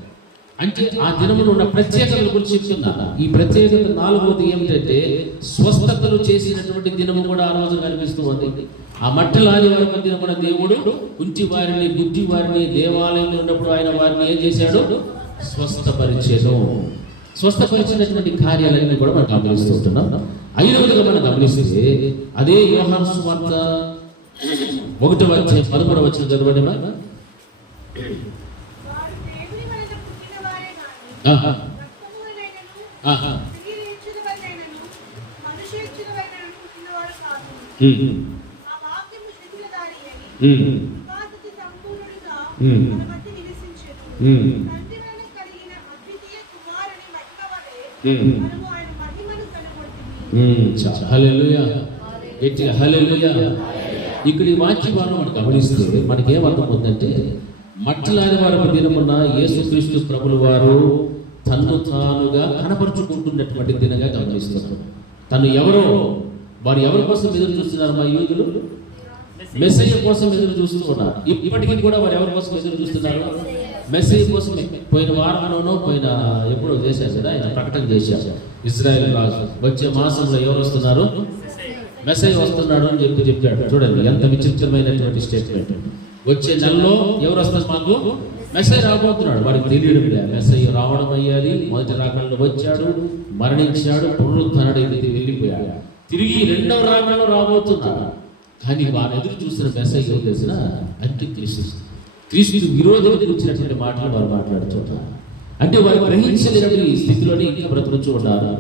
అంటే ఆ దినమున ఉన్న ప్రత్యేకతల గురించి చెప్తున్నా. ఈ ప్రత్యేకత 4వది ఏమిటంటే స్వస్థతలు చేసినటువంటి దినము కూడా ఆ రోజు కనిపిస్తూ ఉంది. ఆ మట్టలాని వారి దినమున దేవుడు కుంటి వారిని గుడ్డి వారిని దేవాలయంలో ఉన్నప్పుడు ఆయన వారిని ఏం చేశాడు? స్వస్థపరిచెను. స్వస్థపరిచినటువంటి కార్యాలన్నీ కూడా మనం గమనిస్తూ ఉంటున్నాం. 5వదిగా మనం గమనిస్తే అదే యోహాను సువార్త 1వ అధ్యాయం 11వ వచనం చదవండి. హల్లెలూయా గట్టిగా హల్లెలూయా. ఇక్కడ ఈ వాక్యభావం మనం గమనిస్తే మనకేమర్థం ఉందంటే మట్టలాని వారి దినమున యేసుక్రీస్తు ప్రభుల వారు తన్ను తానుగా కనపరుచుకుంటున్నటువంటి దినంగా గమనిస్తున్నారు. తను ఎవరో, వారు ఎవరి కోసం ఎదురు చూస్తున్నారు? మా యూదులు మెస్సయ్య కోసం ఎదురు చూస్తూ ఉన్నారు. ఇప్పటికీ కూడా వారు ఎవరి కోసం ఎదురు చూస్తున్నారు? మెస్సయ్య కోసమే. పోయిన వారంలోనో ఎప్పుడో చేశారు కదా, ఆయన ప్రకటన చేశారు. ఇజ్రాయెల్ రాజు వచ్చే మాసంలో ఎవరు వస్తున్నారు? మెస్సయ్య వస్తున్నాడు అని చెప్పాడు. చూడండి ఎంత విచిత్రమైనటువంటి స్టేట్మెంట్. వచ్చే నెలలో ఎవరు వస్తారు? మాకు మెస్సయ్య రాబోతున్నాడు. వాడికి తెలియడం లేదు. మెస్సయ్య రావడం అయ్యాలి. మొదటి రాకడలో వచ్చాడు, మరణించాడు, పునరుద్ధరణుడైతే వెళ్ళిపోయాడు. తిరిగి 2వ రాకడలో రాబోతున్నాడు. కానీ వారు ఎదురు చూస్తున్న మెస్సయ్య ఏం తెలిసిన క్రీస్తు విరోధులకు వచ్చినటువంటి మాటలు వారు మాట్లాడుతున్నారు. అంటే వారు గ్రహించలేని స్థితిలోనే ఇంకా బ్రతుకుతూ ఉన్నారు.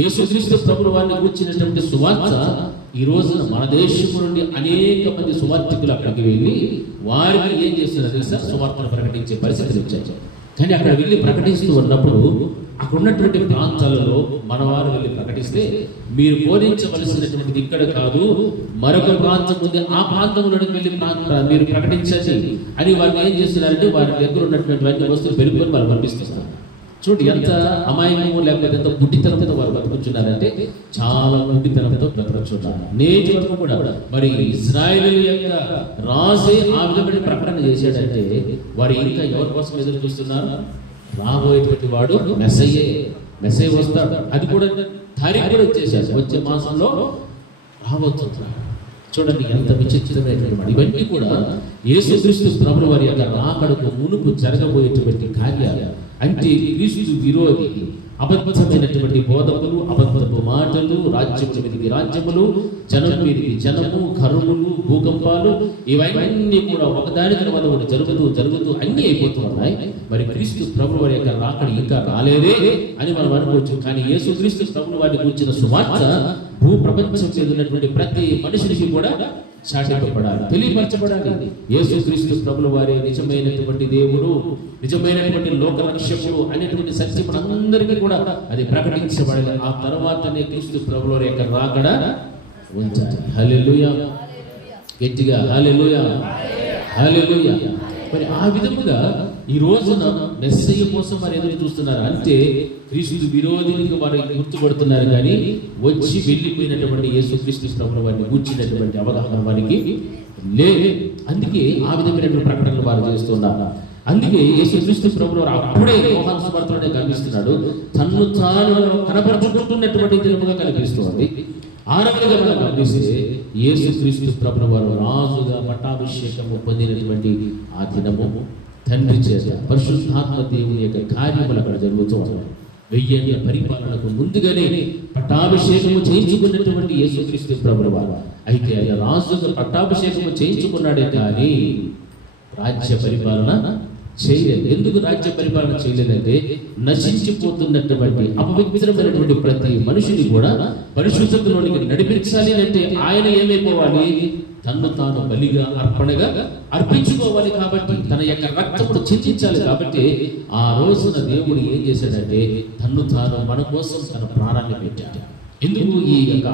యేసుక్రీస్తు ప్రభువు వారిని కూర్చున్నటువంటి సువార్త ఈ రోజున మన దేశం నుండి అనేక మంది సువార్థికులు అక్కడికి వెళ్ళి వారికి ఏం చేస్తున్నారు తెలుసా? సువార్తను ప్రకటించే పరిస్థితులు వచ్చాయి. కానీ అక్కడ వెళ్ళి ప్రకటిస్తూ ఉన్నప్పుడు అక్కడ ఉన్నటువంటి ప్రాంతాలలో మన వారు వెళ్ళి ప్రకటిస్తే మీరు బోధించవలసినటువంటిది ఇక్కడ కాదు, మరొక ప్రాంతం ఉంది, ఆ ప్రాంతంలోకి వెళ్ళి మీరు ప్రకటించండి అని వారిని ఏం చేస్తున్నారంటే వారి దగ్గర ఉన్నటువంటి వస్తువులు పెరుగుకొని వారు పంపిస్తున్నారు. చూడండి ఎంత అమాయకము, లేకపోతే ఎంత గుడ్డితనంతో వారు బతుకుతున్నారంటే చాలా గుడ్డితనంతో బ్రతుకుతున్నారు. నేటి వరకు కూడా మరి ఇజ్రాయేలు యొక్క రాజే ఆ విధమైన ప్రకటన చేశాడంటే వారు ఇంకా ఎవరి కోసం ఎదురు చూస్తున్నారు? రాబోయేటువంటి వాడు మెస్సయ్య వస్తాడు. అది కూడా తారీఖు కూడా వచ్చేసాడు. వచ్చే మాసంలో రాబోతున్నాడు. చూడండి ఎంత విచిత్రమైనటువంటి ఇవన్నీ కూడా యేసుక్రీస్తు ప్రభువు వారి యొక్క రాకడకు మునుపు జరగబోయేటువంటి కార్యాలు. అంటే క్రీస్తు విరోధి, అబద్ధమైనటువంటి బోధకులు, అబద్ధపు మాటలు, రాజ్యముల మీదకి రాజ్యములు, జనం మీదకి జనము, కరువులు, భూకంపాలు, ఇవన్నీ కూడా ఒకదాని తర్వాత ఒకటి జరుగుతూ అన్ని అయిపోతూ ఉన్నాయి. మరి క్రీస్తు ప్రభువు వారి యొక్క రాకడ ఇంకా రాలేదే అని మనం అనుకోవచ్చు. కానీ యేసు క్రీస్తు ప్రభువు వారిని గురించిన సువార్త భూ ప్రపంచం మీద ఉన్నటువంటి ప్రతి మనిషికి కూడా చాటింపబడాలి, తెలియపరచబడాలి. యేసు క్రీస్తు ప్రభువు వారి నిజమైనటువంటి దేవుడు, నిజమైనటువంటి లోక రక్షకుడు అనేటువంటి సత్యం అందరికీ కూడా అది ప్రకటించబడాలి. ఆ తర్వాతనే క్రీస్తు ప్రభువు వారి యొక్క రాకడ ఉంచాలి. హల్లెలూయా, గట్టిగా హల్లెలూయా, హల్లెలూయా. మరి ఆ విధముగా ఈ రోజున మెస్సయ్య కోసం వారు ఎదురు చూస్తున్నారు. అంటే క్రీస్తు విరోధికి వారు గుర్తుపడుతున్నారు, కానీ వచ్చి వెళ్ళిపోయినటువంటి యేసు క్రీస్తు ప్రభువు వారిని కూర్చున్నటువంటి అవగాహన వారికి లేదు. అందుకే ఆ విధమైనటువంటి ప్రకటనలు వారు చేస్తున్నారు. అందుకే యేసు క్రీస్తు ప్రభువు వారు అప్పుడే యోహాను సువార్తలోనే కనిపిస్తున్నాడు, తన్ను తాను కనపరుచుకుంటున్నటువంటి దినముగా కనిపిస్తుంది. ఆరవదిగా మనం గమనిస్తే యేసు క్రీస్తు ప్రభువు వారు రాజుగా పట్టాభిషేకము పొందినటువంటి ఆ దినము తండ్రి చేత పరిశుద్ధాత్మ దేవుని యొక్క కార్యములు అక్కడ జరుగుతూ ఉన్నాయి. 1000 ఏళ్ల పరిపాలనకు ముందుగానే పట్టాభిషేకము చేయించుకున్నటువంటి యేసుక్రీస్తు ప్రభువు వారు. అయితే ఆయన రాజుగా పట్టాభిషేకము చేయించుకున్నాడే కానీ రాజ్య పరిపాలన చేయలేదు. ఎందుకు రాజ్య పరిపాలన చేయలేదంటే నశించిపోతున్నటువంటి అపవిత్రమైనటువంటి ప్రతి మనిషిని కూడా పరిశుద్ధతలోనికి నడిపించాలి అంటే ఆయన ఏమైపోవాలి, తన్ను తాను బలిగా అర్పణగా అర్పించుకోవాలి. కాబట్టి తన యొక్క రక్తమును చిందించాలి. కాబట్టి ఆ రోజున దేవుడు ఏం చేశాడంటే తన్ను తాను మన కోసం తన ప్రాణాన్ని పెట్టాడు. ఎందుకు ఈ యొక్క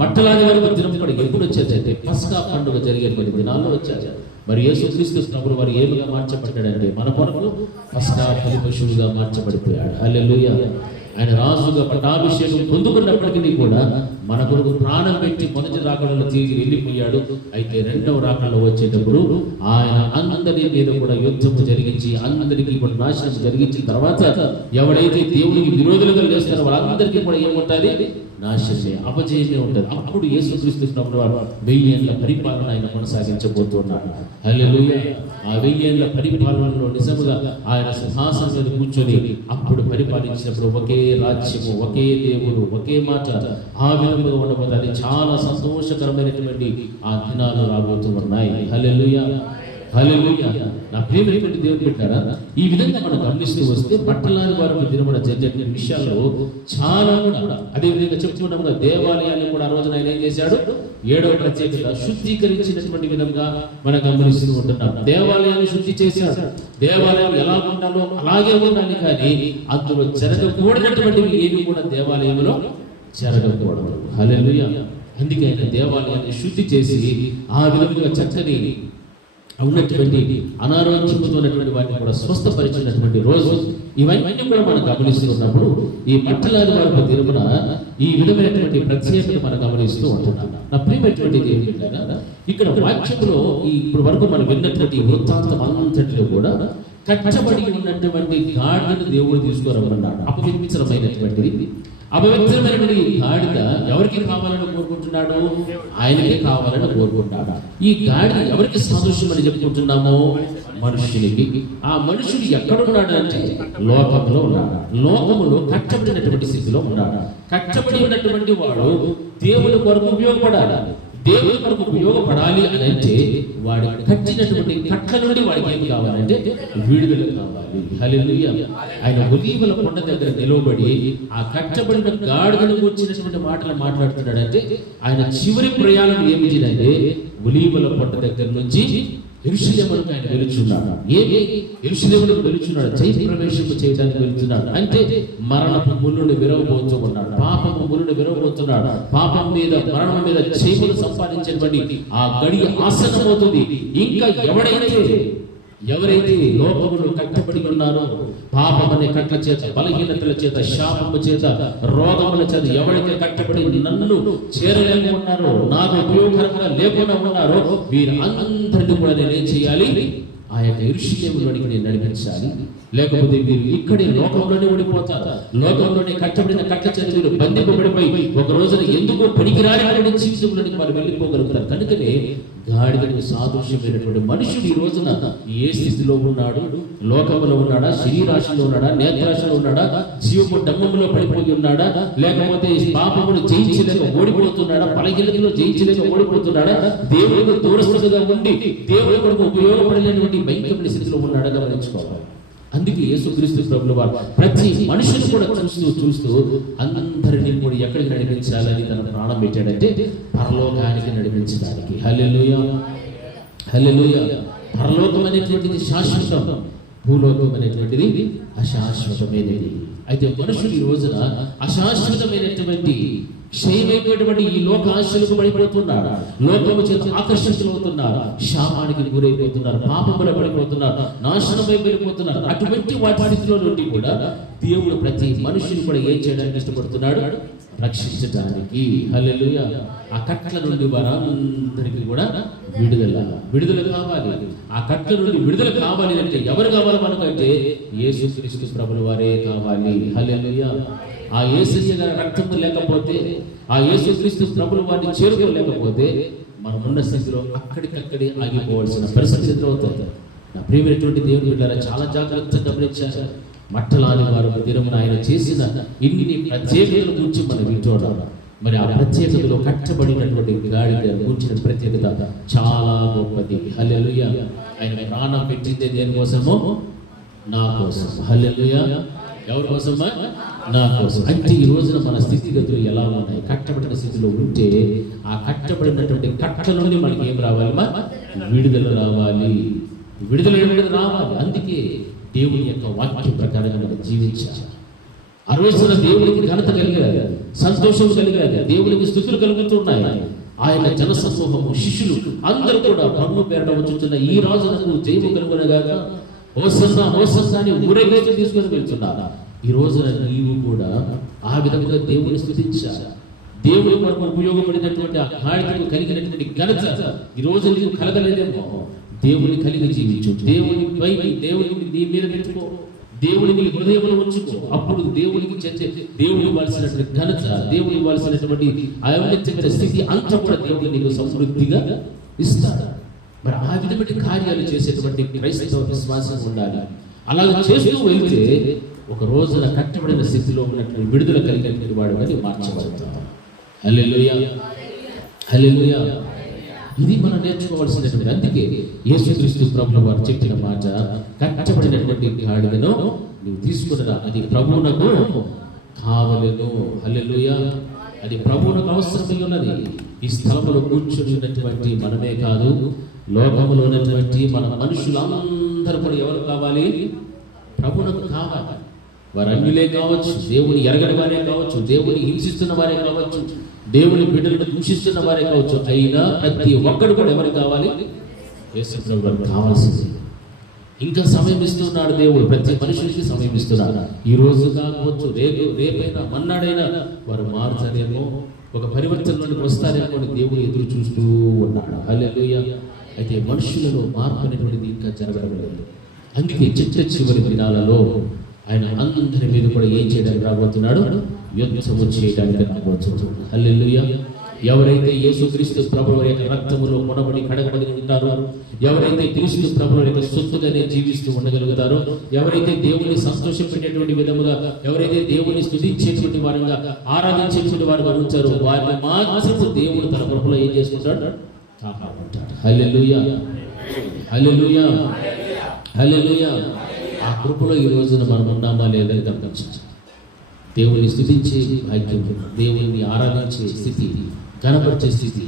మట్టలాది వరకు దినం కూడా ఎప్పుడు వచ్చేదంటే పస్కా పండుగ జరిగేటువంటి దినాల్లో వచ్చారు. మరి యేసుక్రీస్తు ప్రభువు వారు ఏమిగా మార్చబడ్డాడంటే మన కొరకు పస్కా బలి పశువుగా మార్చబడిపోయాడు. హల్లెలూయా. ఆయన రాజుగా పట్టాభిషేకం పొందుకున్నప్పటికీ కూడా మన కొరకు ప్రాణం పెట్టి మొదటి రాకడలో తిరిగి వెళ్ళిపోయాడు. అయితే రెండవ రాకడలో వచ్చేటప్పుడు ఆయన అందరి మీద కూడా యుద్ధము జరిగించి అందరికీ కూడా నాశనం జరిగించిన తర్వాత ఎవడైతే దేవుడికి విరోధులుగా లేస్తారో వాళ్ళందరికీ కూడా ఏముంటుంది, నాశనమే, అపజయమే ఉంటుంది. అప్పుడు యేసుక్రీస్తు ప్రభువు వారు 1000 ఏళ్ల పరిపాలన ఆయన కొనసాగించబోతున్నాడు. హల్లెలూయా. ఆ 1000 ఏళ్ల పరిపాలనలో నిజముగా ఆయన సింహాసనం మీద కూర్చొని అప్పుడు పరిపాలించినప్పుడు ఒకే రాజ్యము, ఒకే దేవుడు, ఒకే మాట ఆ విధంగా ఉండబోతుంది. అది చాలా సంతోషకరమైనటువంటి ఆ దినాలు రాబోతూ ఉన్నాయి. హల్లెలూయా, హల్లెలూయా. నా ప్రియమైనటువంటి దేవుని బిడ్డలారా, ఈ విధంగా మనం గమనిస్తూ వస్తే పట్టణాల వారికి దినమున జరిగే విషయాల్లో చాలా కూడా అదే విధంగా చెప్తున్నాము. దేవాలయాన్ని కూడా ఆ రోజున ఆయన ఏం చేశాడు, 7వ ప్రత్యేకత శుద్ధీకరించినటువంటి విధంగా మనం గమనిస్తూ ఉంటున్నాం. దేవాలయాన్ని శుద్ధి చేశాడు. దేవాలయం ఎలా ఉండాలో అలాగే ఉండాలి, కానీ అందులో జరగకూడనటువంటివి ఏవి కూడా దేవాలయంలో జరగకూడదు. హల్లెలూయా. అందుకే ఆయన దేవాలయాన్ని శుద్ధి చేసి ఆ విధంగా చక్కని ఉన్నటువంటి అనారోగ్యంతో ఉన్నటువంటి వాటిని కూడా స్వస్థపరిచినటువంటి రోజు. ఇవన్నీ కూడా మనం గమనిస్తున్నప్పుడు ఈ పట్టణాది వారి దినమున ఈ విధమైనటువంటి ప్రత్యేకత మనం గమనిస్తూ ఉంటున్నాం. నా ప్రియమైనటువంటి దేవుని బిడ్డలారా, ఇక్కడ వాక్యంలో ఇప్పుడు వరకు మనం విన్నటువంటి వృత్తాంతం అంతటిలో కూడా కట్టబడి ఉన్నటువంటి గాడిదను దేవుడు తీసుకురమ్మన్నాడు. అపవిత్రమైనటువంటిది, అపవిత్రమైనటువంటి గాడిద ఎవరికి కావాలని కోరుకుంటున్నాడు, ఆయనకే కావాలని కోరుకుంటాడు. ఈ గాడిద ఎవరికి సాదృశ్యం అని చెప్పుకుంటున్నామో, మనుషునికి. ఆ మనుషుడు ఎక్కడున్నాడు అంటే లోకంలో ఉన్నాడు. లోకములో కట్టబడినటువంటి స్థితిలో ఉన్నాడు. కట్టబడి ఉన్నటువంటి వాడు దేవుని కొరకు ఉపయోగపడాలి. దేవుని కొరకు ఉపయోగపడాలి అని అంటే వాడు కట్టినటువంటి కట్ల నుండి వాడికి ఏం కావాలంటే విడుదల కావాలి. హల్లెలూయా. ఆయన ఒలీవల కొండ దగ్గర నిలవబడి ఆ కట్టబడిన గాడిదను కూర్చున్నటువంటి మాటలు మాట్లాడుతున్నాడంటే ఆయన చివరి ప్రయాణం ఏమిటిదంటే ఒలీవల కొండ దగ్గర నుంచి యెరూషలేముకు ఆయన వెలుచున్నాడు. యెరూషలేముకు వెలుచున్నాడు, జయ ప్రవేశం చేయడానికి వెళ్తున్నాడు. అంటే మరణపు ముళ్ళును విరవబోతూ ఉన్నాడు, పాపము ముళ్ళును విరవబోతున్నాడు. పాపం మీద, మరణం మీద జయమును సంపాదించేటువంటి ఆ గడియ ఆసన్నమవుతుంది. ఇంకా ఎవరైతే లోకములో కట్టబడి ఉన్నారో, పాపం అనే కట్ల చేత, బలహీనతల చేత, శాపము చేత, రోగముల చేత ఎవరైతే కట్టబడి నన్ను చేరలేక ఉన్నారో, నాకు ఉపయోగకరంగా లేకుండా ఉన్నారో, వీరందరినీ కూడా నేనేం చేయాలి, ఆ యొక్క యెరూషలేములోనికి నేను నడిపించాలి, లేకపోతే మీరు ఇక్కడే లోకంలోనే ఉండిపోతారు. లోకంలోనే కట్టబడిన కట్ల చేతులు బంధింపబడిపోయి ఒక రోజున ఎందుకో పనికిరాని జీవితంలోనికి వారు వెళ్ళిపోగలుగుతారు. కనుకనే గాడిదకు సాదృశ్యమైనటువంటి మనుషుడు ఈ రోజున ఏ స్థితిలో ఉన్నాడు? లోకంలో ఉన్నాడా? శరీరాశిలో ఉన్నాడా? నేత్రాశిలో ఉన్నాడా? జీవపు డంబంలో పడిపోయి ఉన్నాడా? లేకపోతే పాపమును జయించలేక ఓడిపోతున్నాడా? బలహీనతలో జయించలేక ఓడిపోతున్నాడా? దేవుడికి దూరస్తుగా ఉండి దేవుడి కొరకు ఉపయోగపడలేనటువంటి భయంకరమైన స్థితిలో ఉన్నాడా గమనించుకోవాలి. అందుకే యేసుక్రీస్తు ప్రభువు వారు ప్రతి మనుషుని కూడా చూస్తూ అందరినీ కూడా ఎక్కడికి నడిపించాలని తన ప్రాణం పెట్టాడంటే పరలోకానికి నడిపించడానికి. హల్లెలూయా, హల్లెలూయా. పరలోకం అనేటువంటిది శాశ్వతం, భూలోకం అనేటువంటిది అశాశ్వతమైనది. అయితే మనుషులు ఈ రోజున అశాశ్వతమైనటువంటి క్షయమైనటువంటి ఈ లోక ఆశలకు పడిపోతున్నారు, లోకము చేత ఆకర్షితులవుతున్నారు, శాపానికి గురైపోతున్నారు, పాపములో పడిపోతున్నారు, నాశనమై వెళ్ళిపోతున్నారు. అటువంటి వాటి స్థితిలో నుండి కూడా దేవుడు ప్రతి మనుషుని కూడా ఏం చేయడానికి ఇష్టపడుతున్నాడు? రక్షించడానికి. హల్లెలూయా. ఆ కట్ల నుండి వారందరికీ కూడా విడుదల కావాలి. ఆ కట్ల నుండి విడుదల కావాలి అంటే ఎవరు కావాలి మనకంటే యేసుక్రీస్తు ప్రభువు వారే కావాలి. హల్లెలూయా. ఆ యేసయ్య గారి రక్తము లేకపోతే, ఆ యేసుక్రీస్తు ప్రభువు వారిని చేరుకోలేకపోతే మనం ఉన్న స్థితిలో అక్కడికక్కడే ఆగిపోవాల్సిన పరిస్థితి ఎదురవుతుంది. నా ప్రియమైనటువంటి దేవుని బిడ్డలారా, చాలా జాగ్రత్తగా గమనించారు. మట్టలాని వారు దినమున ఆయన చేసిన ఇన్ని ప్రత్యేకతల గురించి మనం వింటున్నాం. మరి ఆ ప్రత్యేకతలో కట్టబడినటువంటి గాడిద కూర్చిన ప్రత్యేకత చాలా గొప్పది. హల్లెలూయా. ఆయన ప్రాణం పెట్టిందే దేనికోసమో? నా కోసం. హల్లెలూయా. ఎవరి కోసమా? నా కోసం. అంటే ఈ రోజున మన స్థితిగతులు ఎలా ఉన్నాయి? కట్టబడిన స్థితిలో ఉంటే ఆ కట్టబడినటువంటి కట్టల నుండి మనకి ఏం రావాలి? విడుదల రావాలి, విడుదల రావాలి. అందుకే దేవుని యొక్క వాక్యం ప్రకారంగా మనం జీవించాలి. ఆ రోజున దేవునికి ఘనత కలిగారు, సంతోషం కలిగారు, దేవునికి స్తుతులు కలుగుతున్నాయి. ఆయన జనసమూహము, శిష్యులు అందరూ కూడా ప్రభువు పేరట వచ్చుతున్న ఈ రాజునకు జయము కలుగునగాక, హోసన్నా హోసన్నా అని ఊరేగించి తీసుకొని వెళ్తున్నారు. ఈ రోజున నీవు కూడా ఆ విధంగా దేవుని స్తుతించాలి. దేవుని కొరకు ఉపయోగపడినటువంటి ఆ గాడిదకు కలిగినటువంటి ఘనత ఈ రోజు నీకు కలగలేదేమో. దేవుని కలిగి జీవించు, దేవుని నీ మీద పెట్టుకో, దేవుని నీ హృదయంలో ఉంచుకో. అప్పుడు దేవునికి దేవుని ఇవ్వాల్సినటువంటి ఘనత, దేవుని ఇవ్వాల్సినటువంటి అవినీతిమైన స్థితి అంతా కూడా దేవుడు నీకు సమృద్ధిగా ఇస్తాడు. మరి ఆ విధమైన కార్యాలు చేసేటువంటి క్రైస్తవ విశ్వాసం ఉండాలి. అలా చేస్తూ వెళ్తే ఒక రోజున కట్టబడిన స్థితిలో ఉన్నటువంటి విడుదల కలిగినటువంటి వాడు అని మార్చబడతాడు. హల్లెలూయా, హల్లెలూయా. ఇది మనం నేర్చుకోవాల్సినటువంటి. అందుకే యేసుక్రీస్తు ప్రభువు వారు చెప్పిన మాట, కట్టబడినటువంటి గాడిదను నువ్వు తీసుకున్నదా, అది ప్రభువునకు కావలెను. హల్లెలూయా. అది ప్రభువునకు అవసరమై ఉన్నది. ఈ స్థలంలో కూర్చొని ఉన్నటువంటి మనమే కాదు, లోకంలో ఉన్నటువంటి మన మనుషులందరూ కూడా ఎవరు కావాలి? ప్రభువునకు కావాలి. వారు అన్యులే కావచ్చు, దేవుని ఎరగని వారే కావచ్చు, దేవుని హింసిస్తున్న వారే కావచ్చు, దేవుని బిడ్డలను దూషిస్తున్న వారే కావచ్చు. అయినా ప్రతి ఒక్కడు కూడా ఎవరు కావాలి? యేసు ప్రభువు కావాల్సింది. ఇంకా సమయం ఇస్తున్నాడు దేవుడు, ప్రతి మనుషులకి సమయం ఇస్తున్నాడు. ఈ రోజు కాకపోవచ్చు, రేపైనా మన్నాడైనా వారు మారుతారేమో, ఒక పరివర్తనలోకి వస్తారేమో అని దేవుడు ఎదురు చూస్తూ ఉన్నాడు. హల్లెలూయా. అయితే మనుషులలో మార్పు అనేటువంటిది ఇంకా జరగలేదు. అందుకే చివరి దినాలలో ఆయన అందరి మీద కూడా ఏం చేయడానికి రాబోతున్నాడు? యుద్ధము చేయడానికి రాబోతున్నాడు. హల్లెలూయా. ఎవరైతే యేసుక్రీస్తు ప్రభువు యొక్క రక్తములో కొనబడి కడగబడి ఉంటారో, ఎవరైతే క్రీస్తు ప్రభువు యొక్క సొత్తుగానే జీవిస్తూ ఉండగలుగుతారో, ఎవరైతే దేవుని సంతోషపెట్టేటువంటి విధముగా, ఎవరైతే దేవుని స్తుతించేటువంటి వారుగా, ఆరాధించేటువంటి వారుగా ఉంచారో, వారిని మాత్రము దేవుడు తన కృపలో ఏం చేసుకుంటాడు? కాపాడుకుంటాడు. హల్లెలూయా, హల్లెలూయా, హల్లెలూయా. ఆ కృపలో ఈ రోజున మనం ఉన్నామా లేదని గమనించాలి. దేవుని స్తుతించే భాగ్యం, దేవుని ఆరాధించే స్థితి, కనపరిచే స్థితి,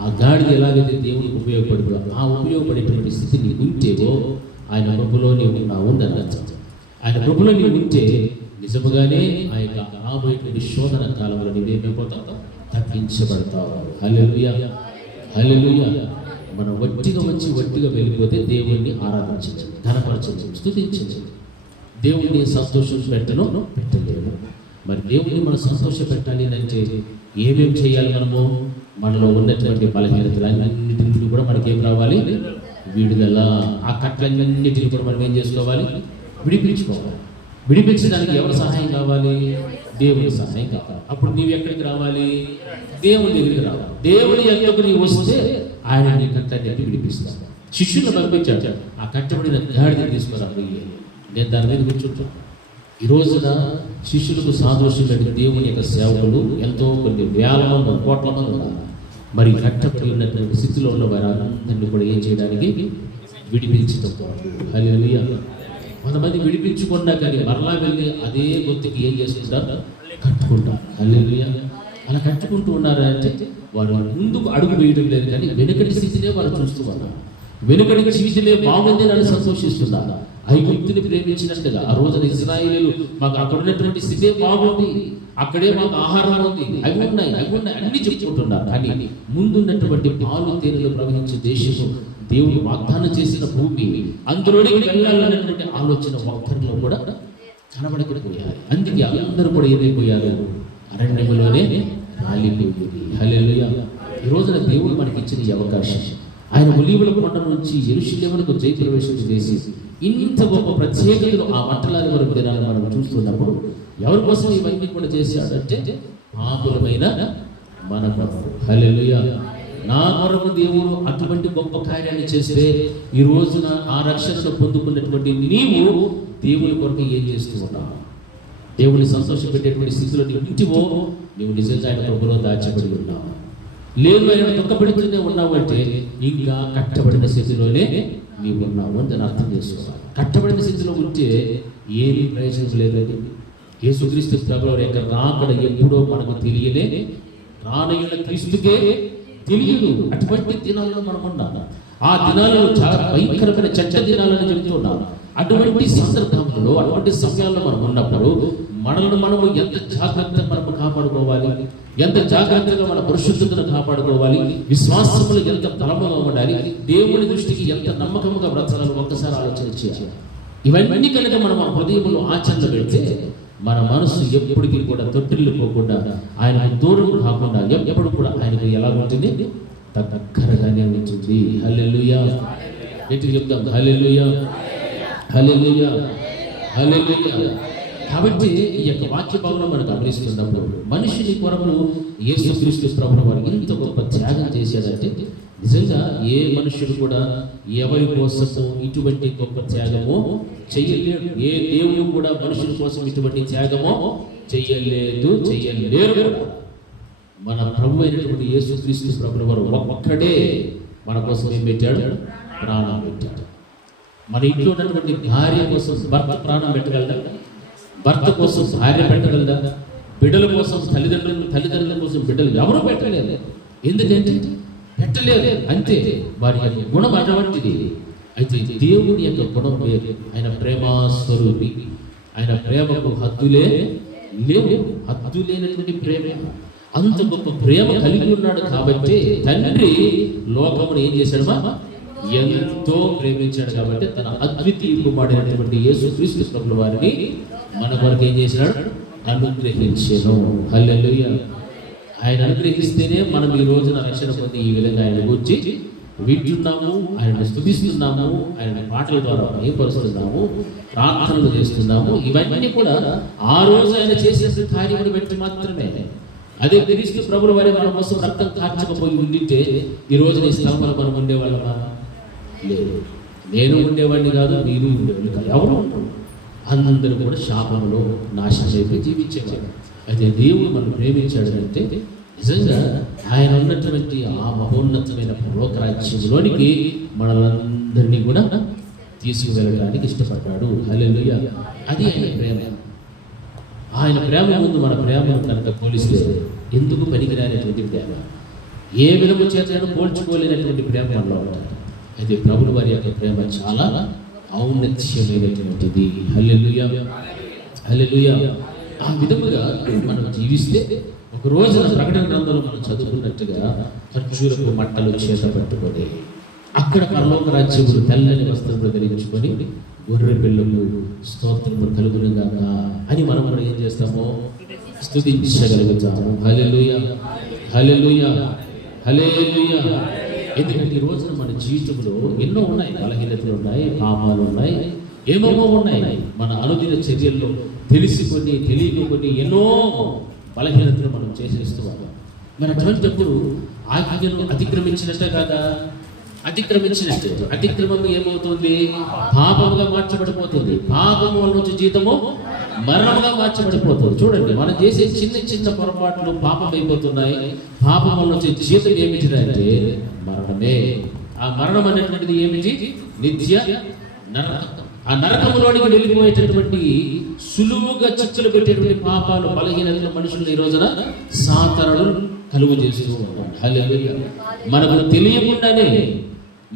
ఆ గాడిద ఎలాగైతే దేవునికి ఉపయోగపడుతుందో ఆ ఉపయోగపడేటువంటి స్థితి నీకు ఉంటేవో ఆయన కృపలో నీవు ఉండని అర్థం. ఆయన కృపలో నీవు ఉంటే నిజముగానే ఆ యొక్క రాబోయేటువంటి శోధన కాలంలో నీవేమైపోతావు? తప్పించబడతావు. హల్లెలూయా, హల్లెలూయా. మనం వట్టిగా వెళ్ళిపోతే దేవుణ్ణి ఆరాధించచ్చు, ఘనపరచచ్చు, స్తుతించచ్చు. దేవుణ్ణి సంతోషం పెట్టలేము. మరి దేవుణ్ణి మనం సంతోష పెట్టాలి అంటే ఏమేమి చేయాలి? మనలో ఉన్నటువంటి బలహీనతలన్నింటి నుండి కూడా మనకి ఏం రావాలి? విడుదల. ఆ కట్లన్నిటిని కూడా మనం ఏం చేసుకోవాలి? విడిపించుకోవాలి. విడిపించడానికి ఎవరి సహాయం కావాలి? దేవుని సహాయం కావాలి. అప్పుడు నీవు ఎక్కడికి రావాలి? దేవుని దగ్గరికి రావాలి. దేవుని యొద్దకు నీవు వస్తే ఆయన నీ కట్టని విడిపిస్తాడు. శిష్యులను పంపించాడు, ఆ కట్టబడిన గాడిని తీసుకురావాలి. నేను దాని మీద కూర్చుంటాను. ఈ రోజున శిష్యులకు సాదృశ్యం దేవుని యొక్క సేవకులు ఎంతో కొన్ని వేల మంది, కోట్ల మంది ఉన్నారు. మరి కట్టబడి ఉన్నటువంటి స్థితిలో ఉన్న వారందరినీ కూడా ఏం చేయడానికి? విడిపించడం. హల్లెలూయా. కొంతమంది విడిపించుకున్నా కానీ మరలా వెళ్ళి అదే గొంతుకి ఏం చేసుకుంటారు? కట్టుకుంటారు. హల్లెలూయా. అలా కట్టుకుంటూ ఉన్నారంటే వారు ముందుకు అడుగు వేయడం లేదు, కానీ వెనుకటి స్థితినే వారు చూస్తూ ఉన్నారు. వెనుకటి జీవితమే బాగుంది అని సంతోషిస్తున్నారు. ఐగుప్తుని ప్రేమించినట్టుగా ఆ రోజున ఇశ్రాయేలీయులు మాకు అక్కడ ఉన్నటువంటి స్థితే బాగుంది, అక్కడే మాకు ఆహారం ఉంది, అవి ఉన్నాయి అన్ని చెప్పుకుంటున్నారు. కానీ ముందున్నటువంటి పాలు తేనెలు ప్రవహించే దేశము, దేవుడు వాగ్దానం చేసిన భూమి, అందులోకి వెళ్ళాలన్నటువంటి ఆలోచన ఒక్కరిలో కూడా కనబడకపోయారు. అందుకే అందరూ కూడా ఏదైపోయారు? అరణ్యములోనే రాలిపోయింది. హల్లెలూయా. ఈ రోజున దేవుడు మనకి ఇచ్చిన ఈ అవకాశం, ఆయన ఒలీవల కొండ నుంచి యెరూషలేమునకు జయప్రవేశం చేసి ఇంత గొప్ప ప్రత్యేకతను ఆ మంటలాది వరకు దినాలను మనం చూస్తున్నప్పుడు ఎవరి కోసం ఇవన్నీ కూడా చేశాడంటే పాపులమైన మన కొరకు. హల్లెలూయా. నా కొరకు దేవుడు అటువంటి గొప్ప కార్యాన్ని చేస్తే ఈ రోజున ఆ రక్షణను పొందుకున్నటువంటి నీవు దేవుని కొరకు ఏం చేస్తూ ఉన్నావు? దేవుని సంతోషపెట్టేటువంటి స్థితిలో నీవు ఇంటివో, నీవు నిజంగా ఆయన ప్రభులో దాచబడి ఉన్నావు. లేదు ఆయన దుఃఖపడుతూనే ఉన్నావు అంటే ఇంకా కట్టబడిన స్థితిలోనే నీవు ఉన్నావు అని దాన్ని అర్థం చేసుకోవాలి. కట్టబడిన స్థితిలో ఉంటే ఏమీ ప్రయోజనం లేదండి. యేసుక్రీస్తు ప్రభువు యొక్క రాకడ ఎప్పుడో మనకు తెలియలే, రానయ్యున్న క్రీస్తుకే తెలియదు. అటువంటి దినాల్లో మనం ఉన్నాము. ఆ దినాలలో చాలా భయంకరమైన చెడ్డ దినాలని చెబుతున్నాం. అటువంటి సందర్భంలో, అటువంటి సమయాల్లో మనం ఉన్నప్పుడు మనల్ని మనము ఎంత జాగ్రత్తగా మనము కాపాడుకోవాలి, ఎంత జాగ్రత్తగా మన పరిశుద్ధతను కాపాడుకోవాలి, విశ్వాసములు ఎంత బలముగా ఉండాలి, దేవుని దృష్టికి ఎంత నమ్మకంగా బ్రతకాలో ఒక్కసారి ఆలోచన చేయాలి. ఇవన్నీ కనుక మనం ఆ హృదయంలో ఆచరణ పెడితే మన మనసు ఎప్పటికీ కూడా తొట్టిల్లిపోకుండా, ఆయన దూరం కాకుండా ఎప్పుడు కూడా ఆయనకు ఎలా ఉంటుంది? దగ్గరగానే ఉంటుంది. హల్లెలూయా. ఎటు చెప్తాం? హల్లెలూయా, హల్లెలూయా, హల్లెలూయా. కాబట్టి ఈ యొక్క వాక్య భాగంలో మనం గమనిస్తున్నప్పుడు మనిషిని కొరకు యేసుక్రీస్తు ప్రభువు వారు ఇంత గొప్ప త్యాగం చేశాడంటే నిజంగా ఏ మనుషుడు కూడా ఎవరి కోసము ఇటువంటి గొప్ప త్యాగమో చెయ్యలేడు. ఏ దేవుడు కూడా మనుషుల కోసం ఇటువంటి త్యాగమో చెయ్యలేరు. మన ప్రభు అయినటువంటి యేసుక్రీస్తు ప్రభువు వారు ఒక్కడే మన కోసం ఏం పెట్టాడు? ప్రాణం పెట్టాడు. మన ఇంట్లో ఉన్నటువంటి భార్య కోసం భర్త ప్రాణం పెట్టగలదా? భర్త కోసం భార్య పెట్టగలదా? బిడ్డల కోసం తల్లిదండ్రుల కోసం బిడ్డలు ఎవరు పెట్టలేదు. ఎందుకంటే పెట్టలేదు, అంతే. వారి యొక్క గుణం అటువంటిది. అయితే దేవుని యొక్క గుణం వేరు. ఆయన ప్రేమస్వరూపి. ఆయన ప్రేమకు హద్దులే లేవు. హద్దు లేనటువంటి ప్రేమ. అంత గొప్ప ప్రేమ కలిగి ఉన్నాడు కాబట్టి తండ్రి లోకమును ఏం చేశాడు? ఎంతో ప్రేమించాడు కాబట్టి తన అద్వితీయ కుమారుడైనటువంటి యేసుక్రీస్తు ప్రభువు వారిని మన కొరకు ఏం చేసినాడు? అనుగ్రహించెను. హల్లెలూయా. ఆయన అనుగ్రహిస్తేనే మనం ఈ రోజున రక్షణ పొంది ఈ విధంగా ఆయన గురించి వింటున్నాము, ఆయన స్తుతిస్తున్నాము, ఆయన పాటల ద్వారా భయపరుస్తున్నాము, ప్రార్థనలు చేస్తున్నాము. ఇవన్నీ కూడా ఆ రోజు ఆయన చేసే కార్యములు బట్టి మాత్రమే. అదే క్రీస్తు ప్రభువుల వారే మన కోసం రక్తం కార్చకపోయి ఉండింటే ఈ రోజు ఈ స్థలంలో మనం ఉండేవాళ్ళమా? లేదు. నేను ఉండేవాడిని కాదు, మీరు ఉండేవాళ్ళు కాదు. ఎవరు అందరూ కూడా శాపంలో నాశనం అయిపోయి జీవించేవాడు. అయితే దేవుడు మనం ప్రేమించాడు అంటే నిజంగా ఆయన ఉన్నటువంటి ఆ మహోన్నతమైన పరలోకరాజ్యంలోనికి మనలందరినీ కూడా తీసుకువెళ్ళడానికి ఇష్టపడ్డాడు. హల్లెలూయా. అది ఆయన ప్రేమ. ఆయన ప్రేమ ముందు మన ప్రేమను కనుక పోలిస్తే ఎందుకు పనికిరానటువంటి ప్రేమ, ఏ విధము చేతను పోల్చుకోలేనటువంటి ప్రేమ మనలో ఉంటారు. అయితే ప్రభువు వారి యొక్క ప్రేమ చాలా ఔన్నత్యమైనటువంటిది. హల్లెలూయా, హల్లెలూయా. ఆ విధముగా మనం జీవిస్తే ఒక రోజున ప్రకటన గ్రంథంలో మనం చదువుకున్నట్టుగా ఖర్జూరపు మట్టలు చేత పట్టుకొని అక్కడ పరలోక రాజ్యములు తెల్లని వస్త్రములు ధరించుకొని గొర్రె పిల్లలు స్తోత్రము కలుగునుగాక అని మనం కూడా ఏం చేస్తామో స్తుతించగలుగుతాము. హల్లెలూయా, హల్లెలూయా, హల్లెలూయా, ఎందుకంటే ఈ రోజున మన జీవితంలో ఎన్నో ఉన్నాయి, బలహీనతలు ఉన్నాయి, పాపాలు ఉన్నాయి, ఏమేమో ఉన్నాయి. మన అనుదిన చర్యల్లో తెలిసి కొన్ని తెలియని కొన్ని ఎన్నో బలహీనతలు మనం చేసేస్తూ ఉన్నాం. మన అటువంటిప్పుడు ఆజ్ఞను అతిక్రమించినట్టే కాదా? అతిక్రమించినట్టు. అతిక్రమం ఏమవుతుంది? పాపముగా మార్చబడిపోతుంది. పాపము వల్ల వచ్చే జీతము మరణముగా మార్చబడిపోతుంది. చూడండి, మనం చేసే చిన్న చిన్న పొరపాట్లు పాపం అయిపోతున్నాయి. పాపం వల్ల వచ్చే జీతం ఏమిటిదంటే మరణమే. ఆ మరణం అనేటువంటిది ఏమిటి? నిత్య నరకం. ఆ నరకంలోనికి వెళ్ళిపోయేటటువంటి సులువుగా చిక్కులు పెట్టేటువంటి పాపాలు, బలహీనతలు మనుషులు ఈ రోజున సాతరణలు కలుగు చేస్తూ ఉంటాం. హల్లెలూయా. మనకు తెలియకుండానే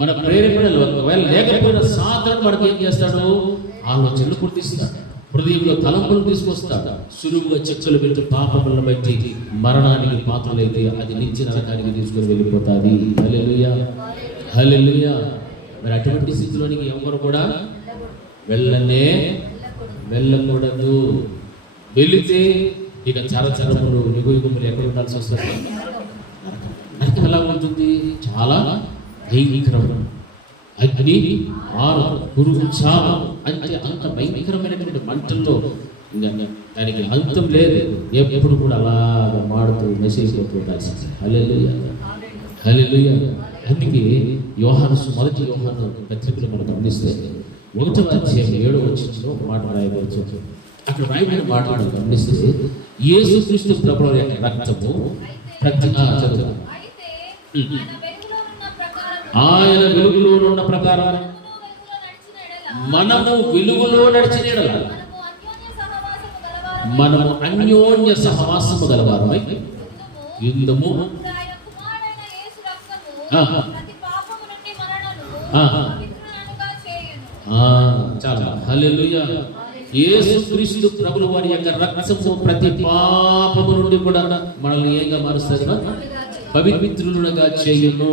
మన ప్రేరేపణలు ఒకవేళ లేకపోయిన సాతరణ మనకు ఏం చేస్తాడు? ఆలోచనలు పుట్టిస్తాడు, హృదయంలో తలంపులు తీసుకొస్తాడు. సులువుగా చిక్కులు పెట్టి పాపములను బట్టి మరణానికి పాత్రలైతే అది నిత్య నరకానికి తీసుకుని వెళ్ళిపోతుంది. హల్లెలూయా, హల్లెలూయా. మరి అటువంటి స్థితిలోనికి ఎవరు కూడా వెళ్ళకూడదు. వెళితే ఇక చరచరములు యుగములు ఎక్కడ ఉండాల్సి వస్తుంది? నరకం ఎలా ఉంటుంది? చాలా భయంకరం. అగ్ని, ఆరు, పురుగు, చావు అంటే అంత భయంకరమైనటువంటి మంటల్లో ఇంకా దానికి అంతం లేదు. ఎప్పుడు కూడా అలాగా మాడుతూ మెసేజ్ ఉండాల్సి. హల్లెలూయా, హల్లెలూయా. అందుకే మొదటి యోహాను పత్రికలు మనం గమనిస్తే 1వ అధ్యాయం 7వ వచనంలో మాట రాయవచ్చు. అక్కడ రాయబడిన మాట గమనిస్తే యేసుక్రీస్తు ప్రభువు యొక్క రక్తము ఆయన వెలుగులోనున్న ప్రకారం మనము వెలుగులో నడిచిన యెడల మనము అన్యోన్య సహవాసము గలవారమై యుందము. చాలా హల్లెలూయా. యేసుక్రీస్తు ప్రభువు వారి యొక్క రక్తము ప్రతి పాపము నుండి కూడా మనల్ని ఏంగా మారుస్తుంది? పవిత్రులుగా చేయును.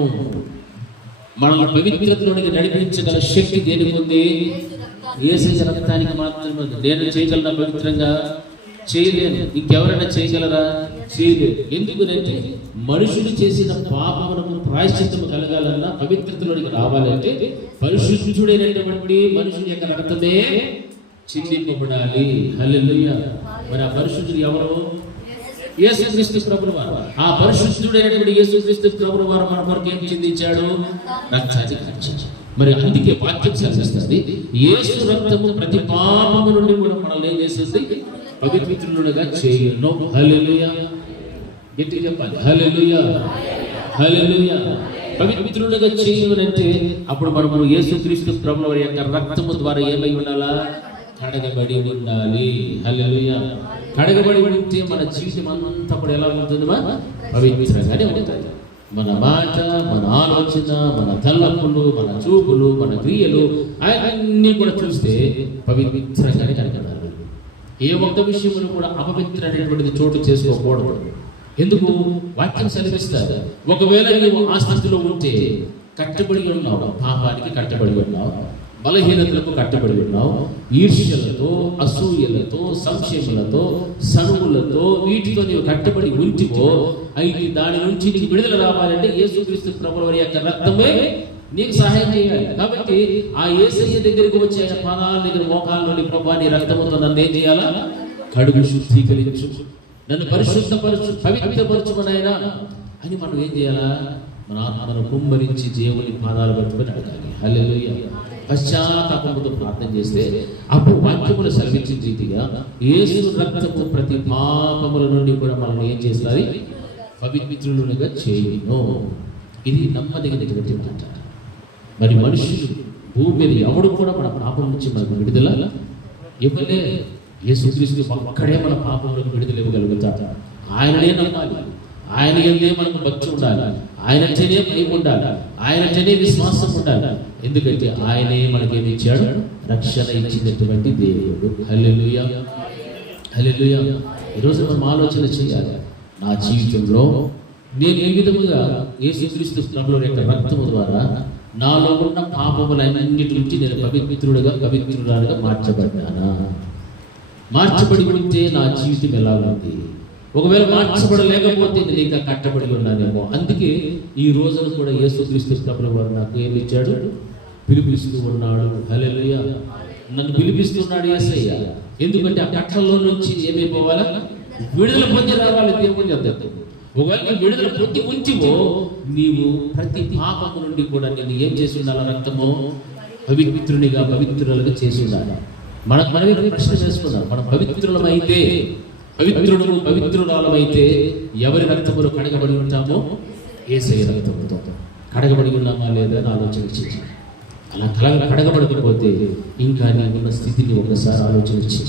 మనల్ని పవిత్రతలోనికి నడిపించగల శక్తి దేనికి ఉంది? యేసయ్య రక్తానికి మాత్రమే. నేను చేయగలనా పవిత్రంగా? చేయలేను. ఇంకెవరైనా చేయగలరా? చేయలేదు. ఎందుకంటే మనుషులు చేసిన పాపములకు ప్రాయశ్చిత్తము కలగాలన్నా, పవిత్రతలోనికి రావాలంటే పరిశుద్ధుడైనటువంటి మనుషుని యొక్క రక్తమే చిందింపబడాలి. హల్లెలూయా. మరి ఆ పరిశుద్ధుడు ఎవరు? యేసుక్రీస్తు ప్రభువు వారు. ఆ పరిశుద్ధుడైనటువంటి యేసుక్రీస్తు ప్రభువు వారు మన కొరకు ఏం చిందించాడు? రక్తాన్ని కార్చాడు. మరి అందుకే వాక్యం సెలవిస్తుంది, యేసు రక్తము ప్రతి పాపము నుండి కూడా మనల్ని ఏం చేసేసి పవిత్రులుగా చేయును. హల్లెలూయా. గట్టిగా చెప్పాలి, హల్లెలూయా, హల్లెలూయా. పవిత్రులుగా చేయునంటే అప్పుడు మనము యేసుక్రీస్తు ప్రభువు వారి యొక్క రక్తము ద్వారా ఏమై ఉండాలా? కడగబడి ఉండాలి. హల్లెలూయా. కడగబడి ఉంటే మన జీవితం అంతా కూడా ఎలా ఉంటుంది? పవిత్రంగానే ఉంటుంది. మన మాట, మన ఆలోచన, మన తలంపులు, మన చూపులు, మన క్రియలు అన్నీ కూడా చూస్తే పవిత్రంగానే కనగడాలి. ఏ ఒక్క విషయంలో కూడా అపవిత్రమైనటువంటిది చోటు చేసుకోకూడదు. ఎందుకు? వాక్యం సెలవిస్తారు, ఒకవేళ నీవు ఆ స్థితిలో ఉంటే కట్టబడి ఉన్నావు, పాపానికి కట్టబడి ఉన్నావు, బలహీనతలకు కట్టబడి ఉన్నావు, ఈర్ష్యలతో, అసూయలతో, సంశయములతో, సనువులతో, వీటితో నీవు కట్టబడి ఉంటివో, అయితే దాని నుంచి నీకు విడుదల రావాలంటే యేసుక్రీస్తు ప్రభువు వారి యొక్క రక్తమే నీకు సహాయం చేయాలి. కాబట్టి ఆ యేసయ్య దగ్గరికి వచ్చే పాదాల దగ్గర మోకాల్లోని ప్రభువా నీ రక్తముతో నన్ను ఏం చేయాలా? కడుగు, శుద్ధీకరించు, నన్ను పరిశుద్ధపరచు, పవిత్రపరచుమనైనా అని మనం ఏం చేయాలా? మన ఆత్మను కుమ్మరించి దేవుని పాదాలు పట్టుకొని అడగాలి. హల్లెలూయా. పశ్చాత్తాపముతో ప్రార్థన చేస్తే అప్పుడు వాక్యములు సెలవించిన రీతిగా యేసు రక్తము ప్రతి పాపముల నుండి కూడా మనం ఏం చేస్తుంది? పవిత్రులుగా చేయును. ఇది నమ్మదగినటువంటి మాట. మరి మనుషులు భూమి మీద ఎవడు కూడా మన పాపం నుంచి మనకు విడుదల ఇవ్వలే. యేసుక్రీస్తు ఒక్కడే మన పాపములకు విడుదల ఇవ్వగలుగుతాడు. ఆయననే నమ్మాలి, ఆయన ఎందే మనకు భక్తి ఉండాలి, ఆయనంటేనే భయం ఉండాలి, ఆయనంటేనే విశ్వాసం ఉండాలి. ఎందుకంటే ఆయనే మనకేమి ఇచ్చాడు? రక్షణ ఇచ్చినటువంటి దేవుడు. హల్లెలూయా, హల్లెలూయా. ఈరోజు మనం ఆలోచన చేయాలి, నా జీవితంలో నేను ఏ విధముగా యేసుక్రీస్తు ప్రభువు యొక్క రక్తము ద్వారా నాలో ఉన్న పాపములన్నిటి నుంచి నేను పవిత్రురాలుగా మార్చబడ్డానా? మార్చబడి ఉంటే నా జీవితం ఎలా ఉంది? ఒకవేళ మార్చబడలేకపోతే నేను ఇంకా కట్టబడి ఉన్నానేమో. అందుకే ఈ రోజున కూడా యేసుక్రీస్తు ప్రభువు వారు నాకు ఏమి ఇచ్చాడు? పిలిపిస్తూ ఉన్నాడు. హల్లెలూయా. నన్ను పిలిపిస్తున్నాడు యేసయ్య. ఎందుకంటే ఆ కట్టల్లో నుంచి ఏమైపోవాలా? విడుదల పొంది రావాలి దేవుని వద్దకు. ఒకవేళ నువ్వు విడుదల పొంది ఉంచివో నీవు ప్రతి పాపము నుండి కూడా నేను ఏం చేసి ఉండాలి? రక్తము పవిత్రునిగా పవిత్రులుగా చేసి ఉండాలి. మనమే ప్రశ్న చేసుకున్నాం. మనం పవిత్రులమైతే, పవిత్రురాలమైతే ఎవరి రక్తములు కడగబడి ఉంటామో? యేసయ్య రక్తముతో కడగబడి ఉన్నామా లేదా అని ఆలోచించి, అలా కడగబడకపోతే ఇంకా నీకున్న స్థితిని ఒకసారి ఆలోచించి,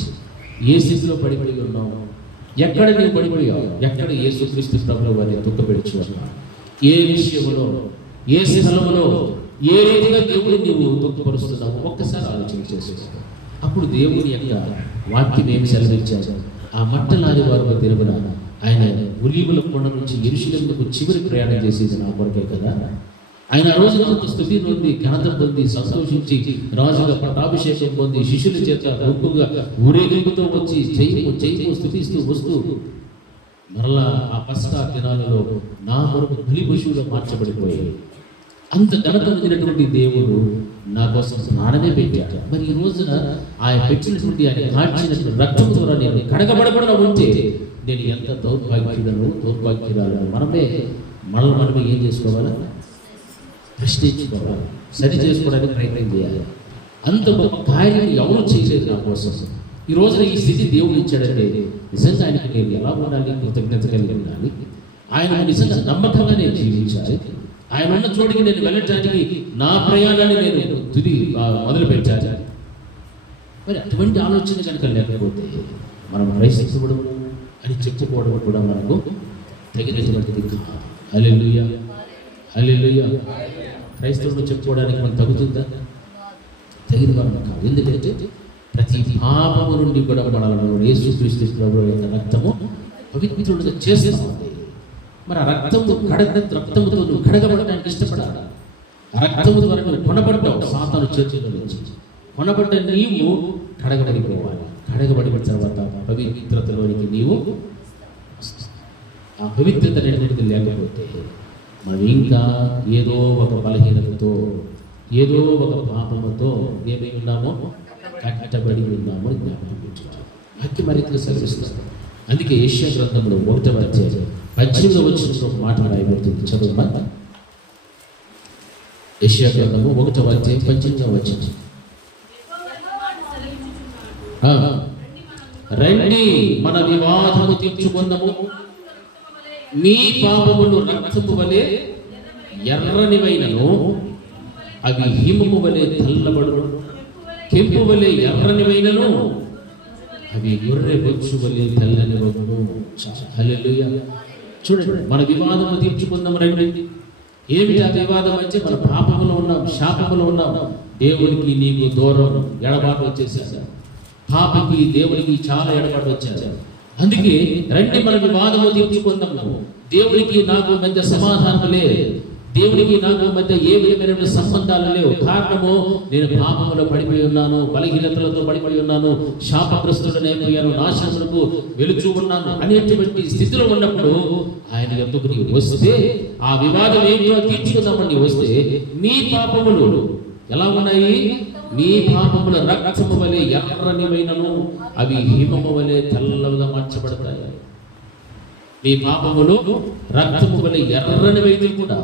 ఏ స్థితిలో పడిపడి ఉన్నావు? ఎక్కడ నీవు పడిపడియావు? ఎక్కడ యేసుక్రీస్తు ప్రభువు వారిని దుఃఖపెడుచు అన్నావు? ఏ విషయంలో, ఏ స్థలంలో, ఏ రీతిగా దేవుడు నీవు దుఃఖపరుస్తున్నావు ఒక్కసారి ఆలోచన చేసేస్తావు. అప్పుడు దేవుని యొక్క వాక్యం ఏమి సెలవిచ్చారు? ఆ మట్టలారి వారి తిరుగున ఆయన ఒలీవల కొండ నుంచి యెరూషలేముకు చివరి ప్రయాణం చేసేది నా కొరకే కదా. ఆయన ఆ రోజు స్థుతి నుండి ఘనత పొంది సంతోషించి రాజుగా పట్టాభిషేకం పొంది శిష్యుల చేత గొప్పగా ఊరేగింపుతో వచ్చి జయము స్థుతిస్తూ వస్తూ మరలా ఆ పస్కా దినాలలో నా కొరకు బలి పశువుగా మార్చబడిపోయాయి. అంత ఘనత పొందినటువంటి దేవుడు నా కోసం ప్రాణమే పెట్టాడు. మరి ఈ రోజున ఆయన పెట్టినటువంటి ఆయన మార్చినటువంటి రక్తం ద్వారా నేను కడగబడకుండా ఉంటే నేను ఎంత దౌర్భాగ్యురాలను మనమే ఏం చేసుకోవాలా? ప్రశ్నించుకోవాలి, సరి చేసుకోవడానికి ప్రయత్నం చేయాలి. అంత గొప్ప కార్యం ఎవరు చేయలేదు నా కోసం. ఈ రోజున ఈ స్థితి దేవుడు ఇచ్చాడంటే నిజంగా ఆయనకి నేను ఎలా ఉండాలి? కృతజ్ఞత కలిగి ఉండాలి. ఆయన నిజంగా నమ్మకంగా నేను జీవించాలి. ఆయన ఉన్న చోటికి నేను వెళ్ళటానికి నా ప్రయాణాన్ని నేను మొదలు పెట్టాలి. మరి అటువంటి ఆలోచన కనుక లేకపోతే మనం క్రైస్తవుడు అని చెప్పుకోవడం కూడా మనకు తగినటువంటిది కాదు. హల్లెలూయా, హల్లెలూయా. క్రైస్తవుడు చెప్పుకోవడానికి మనం తగ్గుతుందా? తగిన మనం కాదు. ఎందుకంటే ప్రతి పాపము నుండి కూడా మనలను యేసుక్రీస్తు ప్రభువు యొక్క రక్తము పవిత్రుడిగా చేస్తుంది. మరి ఆ రక్తముతో నువ్వు కడగబడడానికి ఇష్టపడాలి. ఆ రక్తము ద్వారా నువ్వు కొనబడ్డావు సాతాను చేతుల్లో నుంచి. కొనబడ్డ నీవు కడగబడిపోవాలి. కడగబడిన తర్వాత పవిత్రతలోనికి నీవు ఆ పవిత్రత అనేది లేకపోతే మనం ఇంకా ఏదో ఒక బలహీనతతో, ఏదో ఒక పాపముతో ఏమై ఉన్నామో కట్టబడి ఉన్నామో జ్ఞాపకం పెట్టుకుంటాం. వాక్యం మరింతగా సెలవిస్తాం. అందుకే యెషయా గ్రంథంలో 1వ అధ్యాయం 18వ వచనంలో ఒక మాట రాయబడుతుంది. చదువుమా. యెషయా గ్రంథము 1వ అధ్యాయం 18వ వచనం. రండి మన వివాదము తీర్చుకుందాము, మీ పాపములు రక్తము వలె ఎర్రనివైనను అవి హిమము వలె తెల్లబడును, కెంపు వలె ఎర్రనివైనను అవి గొర్రె బొచ్చు వలె తెల్లనివగును. హల్లెలూయా. చూడండి, మన వివాదము తీర్చుకుందాం రండి. ఏమిటి ఆ వివాదం అంటే మన పాపములో ఉన్నాం, శాపములో ఉన్నాం. దేవుడికి నీకు దూరం ఎడబాటు వచ్చేసారు. పాపకి దేవుడికి చాలా ఎడబాటు వచ్చారు. అందుకే రండి మన వివాదము తీర్చుకుందాము. దేవుడికి నాకు మధ్య సమాధానం లేదు. దేవుడికి నాకు మధ్య ఏ విధమైన సంబంధాలు లేవు. కారణము నేను పాపములో పడిపోయి ఉన్నాను, బలహీనతలతో పడిపోయి ఉన్నాను, శాపగ్రస్తుడనైపోయాను, నాశనములకు వెలుచు ఉన్నాను అనేటువంటి స్థితిలో ఉన్నప్పుడు ఆయన ఎందుకు నీవు వస్తే ఆ వివాదం ఏమో తీర్చుకుందామని వస్తే నీ పాపములు ఎలా ఉన్నాయి? నీ పాపముల రక్తము వలె ఎర్రనివైనను అవి హిమము వలె తెల్లగా మార్చబడతాయి. నీ పాపములు రక్తము వలె ఎర్రనివైతే కూడా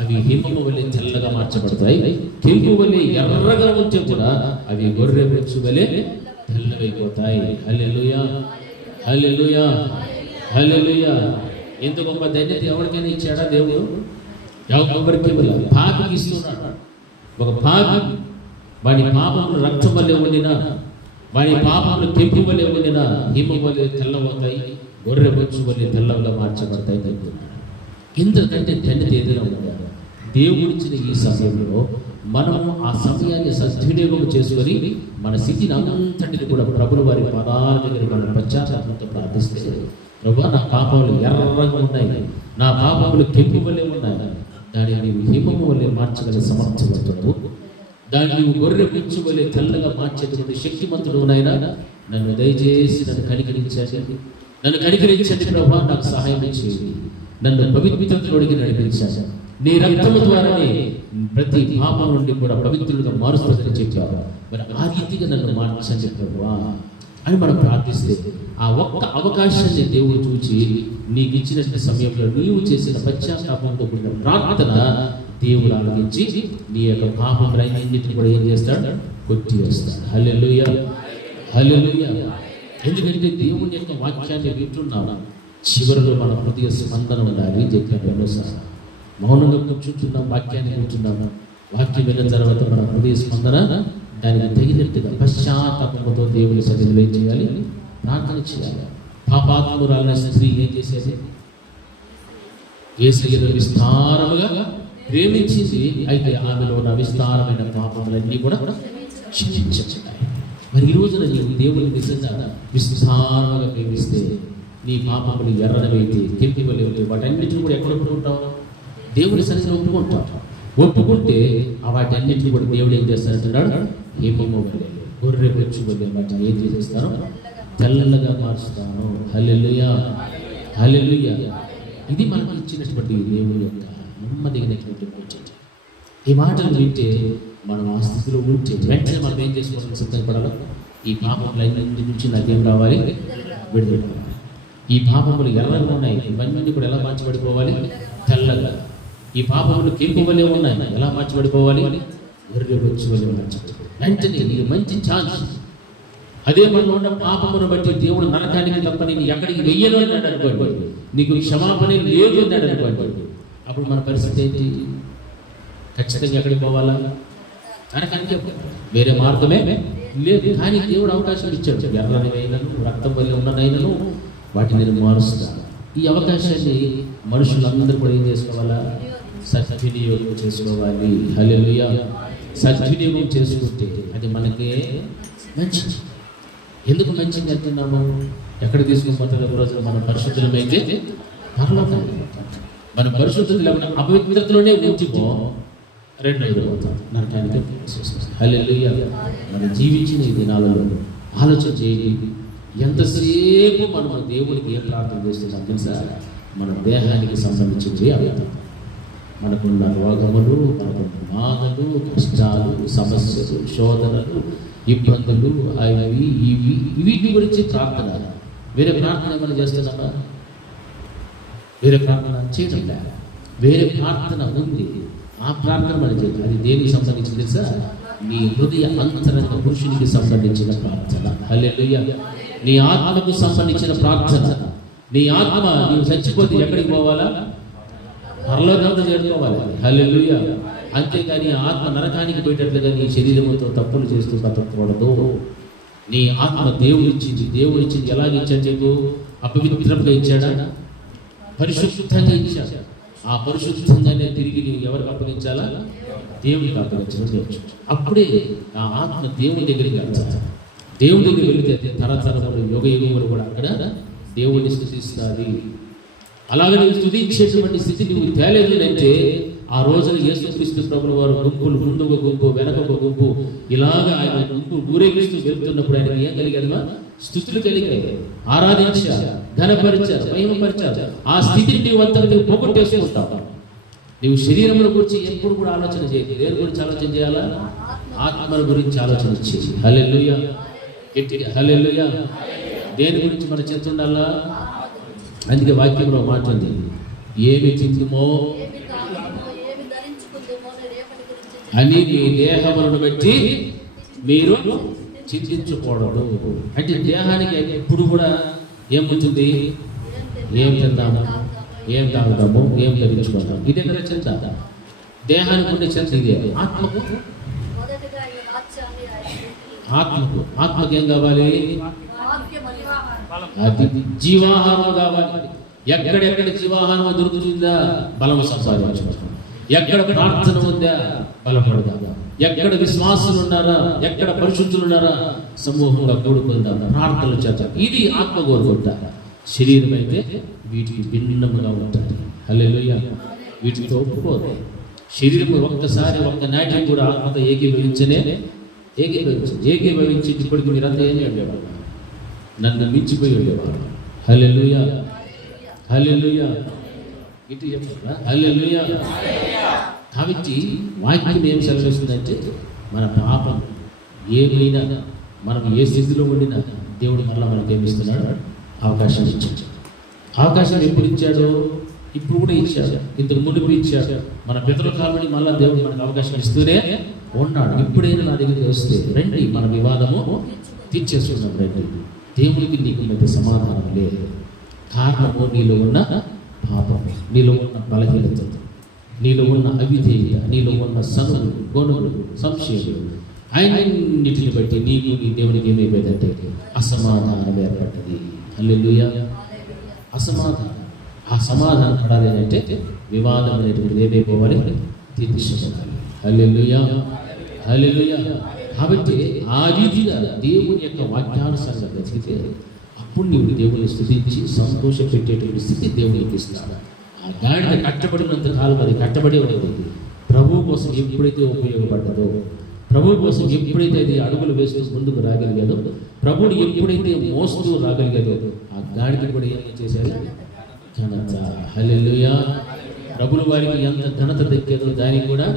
అవి హిమము వలె తెల్లగా మార్చబడతాయి. కెంపు వలె ఎర్రగా ఉంటే కూడా అవి గొర్రె బొచ్చు వలె తెల్లగైపోతాయి. హల్లెలూయా, హల్లెలూయా, హల్లెలూయా. ఎంత గొప్ప ధన్యత ఎవరికైనా ఇచ్చాడా దేవుడు? ఎవరికి పాపికి ఇస్తున్నాడు. ఒక పాపి వాడి పాపములు రక్తం వల్లే ఉండినా, వాడి పాపములు కెంపు వల్లే ఉండినా హిమము వలె తెల్లవుతాయి, గొర్రె బొచ్చు వలె తెల్లగా మార్చబడతాయి. ఎందుకంటే ధన్యత ఏదైనా ఉందా? దేవుడిచ్చిన ఈ సమయంలో మనము ఆ సమయాన్ని సద్వినియోగం చేసుకొని మన స్థితిని అంతటిని కూడా ప్రభువు వారి పదాల దగ్గర మనం పశ్చాత్తాపంతో ప్రార్థిస్తే, ప్రభువా నా పాపములు ఎర్రగా ఉన్నాయి, నా పాపములు కెంపు వలె ఉన్నాయి, దాన్ని నీవు హిమము వలె మార్చగల సమర్థవంతుడు, దాన్ని నీవు గొర్రె బొచ్చు వలె తెల్లగా మార్చేటువంటి శక్తిమంతుడు నాయనా. నన్ను దయచేసి నన్ను కనికరించండి, నన్ను కనికరించండి ప్రభా, నాకు సహాయం చేయండి. నన్ను పవిత్రతలోనికి నడిపించాను. నీ రక్తము ద్వారానే ప్రతి పాపం నుండి కూడా పవిత్రులుగా మారుస్తుందని చెప్పారు. మరి ఆ రీతిగా నన్ను మార్చండి ప్రభువా అని మనం ప్రార్థిస్తే, ఆ ఒక్క అవకాశాన్ని దేవుడు చూచి నీకు ఇచ్చిన సమయంలో నీవు చేసిన పశ్చాత్తాపంతో కూడిన ప్రార్థన దేవుడు ఆలోచించి నీ యొక్క పాపములన్నింటిని కూడా ఏం చేస్తాడు? కొట్టి వేస్తాడు. హల్లెలూయా, హల్లెలూయా. ఎందుకంటే దేవుని యొక్క వాక్యాన్ని వింటున్నాను, చివరిలో మన హృదయ స్పందన ఉండాలి. చెప్పాను ఎన్నోసార్లు. మౌనంగా కూర్చుంటున్నాం, వాక్యాన్ని కూర్చున్నాము. వాక్యం విన్న తర్వాత మన హృదయ స్పందన దానికి తగినట్టుగా పశ్చాత్తాపంతో దేవుని సన్నిధిలో ఏం చేయాలి? ప్రార్థన చేయాలి. పాపాత్మురాలైన స్త్రీ ఏం చేసేది? యేసయ్యను విస్తారముగా ప్రేమించింది. అయితే ఆమెలో ఉన్న విస్తారమైన పాపములన్నీ కూడా క్షమించాయి. మరి ఈ రోజున నీవు దేవుని నిజంగా విస్తారముగా ప్రేమిస్తే నీ పాపములు ఎర్రనవైతే కెంపి వలె వాటన్నిటిని కూడా ఎక్కడ ఒప్పుకుంటావు? దేవుని సన్నిధిలో ఒప్పుకుంటావు. ఒప్పుకుంటే ఆ వాటన్నిటిని కూడా దేవుడు ఏం చేస్తానంటున్నాడు? హేమము వలె, గొర్రె బొచ్చు వలె వాటిని ఏం చేసేస్తాను? తెల్లగా మారుస్తాను. హల్లెలూయా, హల్లెలూయా. ఇది మనకు ఇచ్చినటువంటి దేవుని యొక్క నెమ్మదిగినటువంటి ముచ్చట. ఈ మాటలు వింటే మనం ఆ స్థితిలో ఉంటే వెంటనే మనం ఏం చేసుకోవాలని సిద్ధపడాలి? ఈ పాపములన్నింటి నుంచి నాకేం రావాలి? విడుదల. ఈ పాపములు ఎర్రగా ఉన్నాయి, ఇవన్నీ కూడా ఎలా మార్చబడిపోవాలి? తెల్లగా. ఈ పాపములు కెంపు వలె ఉన్నాయి, ఎలా మార్చబడిపోవాలి? గొర్రె బొచ్చు వలె మార్చబడిపోవాలి. వెంటనే ఇది మంచి ఛాన్స్. అదే మనలో ఉన్న పాపమును బట్టి దేవుడు నరకానికి తప్ప నేను ఎక్కడికి వెయ్యను అన్నాడు అనుకోండి, నీకు క్షమాపణ లేదు అన్నాడు అనుకోండి, అప్పుడు మన పరిస్థితి ఏంటి? ఖచ్చితంగా ఎక్కడికి పోవాలా? నరకానికి. వేరే మార్గమే లేదు. కానీ దేవుడు అవకాశం ఇచ్చాడు. ఎర్రని అయినను, రక్తం వల్ల ఉన్ననైనను వాటిని నేను మారుస్తాను. ఈ అవకాశాన్ని మనుషులందరూ కూడా ఏం చేసుకోవాలా? సద్వినియోగం చేసుకోవాలి. హల్లెలూయా. సద్వినియోగం చేసుకుంటే అది మనకే మంచిది. ఎందుకు మంచిది అంటున్నాము? ఎక్కడ తీసుకుని పోతున్న రోజున మనం పరిశుద్ధులమైతే పరలోకానికి పోతాం. మన పరిశుద్ధత లేకుండా అపవిత్రతలోనే ఉంచిపో, రెండోది పోతాం, నరకానికి. హల్లెలూయా. మనం జీవించిన ఈ దినాలలో ఆలోచన చేయండి. ఎంతసేపు మనం దేవునికి ఏం ప్రార్థన చేస్తున్నాం తెలుసా? మన దేహానికి సంబంధించి అవుతాం. మనకున్న రోగములు, మనకున్న బాధలు, కష్టాలు, సమస్యలు, శోధనలు, ఇబ్బందులు, అవి ఇవి వీటి గురించి ప్రార్థన. వేరే ప్రార్థన ఏమైనా చేస్తున్నామా? వేరే ప్రార్థన చేయడం లేదు. వేరే ప్రార్థన ఉంది, ఆ ప్రార్థన మనం చేయాలి. అది దేనికి సంబంధించింది తెలుసా? నీ హృదయ అంతరంగ పురుషునికి సంబంధించిన ప్రార్థన. హల్లెలూయా. నీ ఆత్మకు సంబంధించిన ప్రార్థన. నీ ఆత్మ నీవు చచ్చిపోతే ఎక్కడికి పోవాలా? పరలోకంలో చేరుకోవాలి. హల్లెలూయా. అంతేగాని ఆత్మ నరకానికి పోయేటట్లుగా నీ శరీరముతో తప్పులు చేస్తూ బతకూడదు. నీ ఆత్మ దేవుడిచ్చింది. దేవుడిచ్చింది ఎలాగిచ్చాడు చెప్పు? అపవిత్రంగా ఇచ్చాడా? పరిశుద్ధంగా ఇచ్చాడు. ఆ పరిశుద్ధంగానే తిరిగి నీవు ఎవరికి అప్పగించాలా? దేవుడికి అప్పగించడం నేర్చు. అప్పుడే ఆ ఆత్మ దేవుని దగ్గరికి వెళ్ళాలి. దేవుడి దగ్గర వెళితే తరతరములు, యుగ యుగములు కూడా అక్కడ దేవుడిని స్తుతిస్తుంది. అలాగే నువ్వు స్తుతించేటువంటి స్థితి నువ్వు తేలేదు అంటే ఆ రోజున యేసుక్రీస్తు ప్రభువు వారు గుంపులు, ముందు ఒక గుంపు, వెనక ఒక గుంపు, ఇలాగా ఆయన గుంపు ఊరేగిస్తూ వెళ్తున్నప్పుడు ఆయన ఏం కలిగాడుగా? స్తుతులు కలిగాయి, ఆరాధించారు, ఘనపరిచారు, మహిమపరిచారు. ఆ స్థితిని నీవు అంతా నువ్వు పోగొట్టేసుకుంటావు. నీవు శరీరంలో గురించి ఎప్పుడు కూడా ఆలోచన చేయదు. దేని గురించి ఆలోచన చేయాలా? ఆత్మల గురించి ఆలోచన చేసి. హల్లెలూయా, హల్లెలూయా. దేని గురించి మన చింత ఉండాలా? అందుకే వాక్యంలో మాట ఉంది, ఏమి చింతుమో అని మీ దేహములను బట్టి మీరు చింతించకూడదు. అంటే దేహానికి ఎప్పుడు కూడా ఏముంటుంది? ఏం తిందాము, ఏం తాగుతాము, ఏం ధరించుకుంటాము, ఇదే కదా చింత. దేహానికి ఉండే చింత ఇదే. ఆత్మకు ఆత్మకు ఆత్మకి ఏం కావాలి? అది జీవాహారం కావాలి. ఎక్కడెక్కడ జీవాహారం దొరుకుతుందా? బలం సంపాదించుకుంటాం. ఎక్కడ ప్రార్థన ఉందా? బలపడదా. ఎక్కడ విశ్వాసులు ఉన్నారా? ఎక్కడ పరిశుద్ధులు ఉన్నారా? సమూహంగా కూడుకుందాం, ప్రార్థనలు చేద్దాం. ఇది ఆత్మ కోరుకుంటా. శరీరం అయితే వీటికి భిన్నముగా ఉంటుంది. హల్లెలూయా. వీటితో ఒప్పుకోదు. శరీరం ఒక్కసారి ఒక్క నాటి కూడా ఆత్మతో ఏకీభవించి ఇప్పటికి మీరంతా ఏం ఉండేవారు? నన్ను మించిపోయి ఉండేవారు. హల్లెలూయా, హల్లెలూయా. ఇటు చెప్తారా? హల్లెలూయా. కాబట్టి వాక్యం ఏం సెలవిస్తుందంటే మన పాపం ఏమైనా మనం ఏ స్థితిలో ఉండినా దేవుడు మళ్ళీ మనకి ఏమి ఇస్తున్నాడు? అవకాశం ఇచ్చాడు. అవకాశం ఎప్పుడు ఇచ్చాడో ఇప్పుడు కూడా ఇచ్చాడు, ఇంతకు మునుపు ఇచ్చాడు. మన పితరుల కాబట్టి మళ్ళీ దేవుడు మనకు అవకాశం ఇస్తూనే ఉన్నాడు. ఇప్పుడైనా నా దగ్గరికి వస్తే రండి, మన వివాదము తీర్చేస్తున్నాం రండి. దేవుడికి నీకు మధ్య సమాధానం లేదు. కారణము నీలో ఉన్న పాపం, నీలో ఉన్న బలహీనత, నీలో ఉన్న అవిధేయత, నీలో ఉన్న సనులు, గొనులు, సంశయాలు, అన్నిటిని బట్టి నీకు నీ దేవునికి ఏమైపోయిందంటే అసమాధానం ఏర్పడ్డది. హల్లెలూయా. అసమాధానం. ఆ సమాధానం పడాలి అంటే వివాదం అనేటువంటిది ఏమైపోవాలి? తీర్చేసుకోవాలి. హల్లెలూయా, హల్లెలూయా. కాబట్టి ఆ రీతిగా దేవుని యొక్క వాక్యానుసారంగా బ్రతికితే అప్పుడు నీవు దేవుని స్తుతించి సంతోష పెట్టేటువంటి స్థితి దేవునికి ఇస్తాడు. ఆ గాడిద కట్టబడినంత కాలం అది కట్టబడి ఉంటుంది. ప్రభువు కోసం ఎప్పుడైతే ఉపయోగపడ్డదో, ప్రభువు కోసం ఎప్పుడైతే అది అడుగులు వేస్తూ ముందుకు రాగలిగాదో, ప్రభువుని ఎప్పుడైతే మోస్తూ రాగలిగాదో, ఆ గాడిద కూడా ఏం చేశారు? ఘనత. హల్లెలూయా. ప్రభుల వారికి ఎంత ఘనత దక్కేదో దానికి కూడా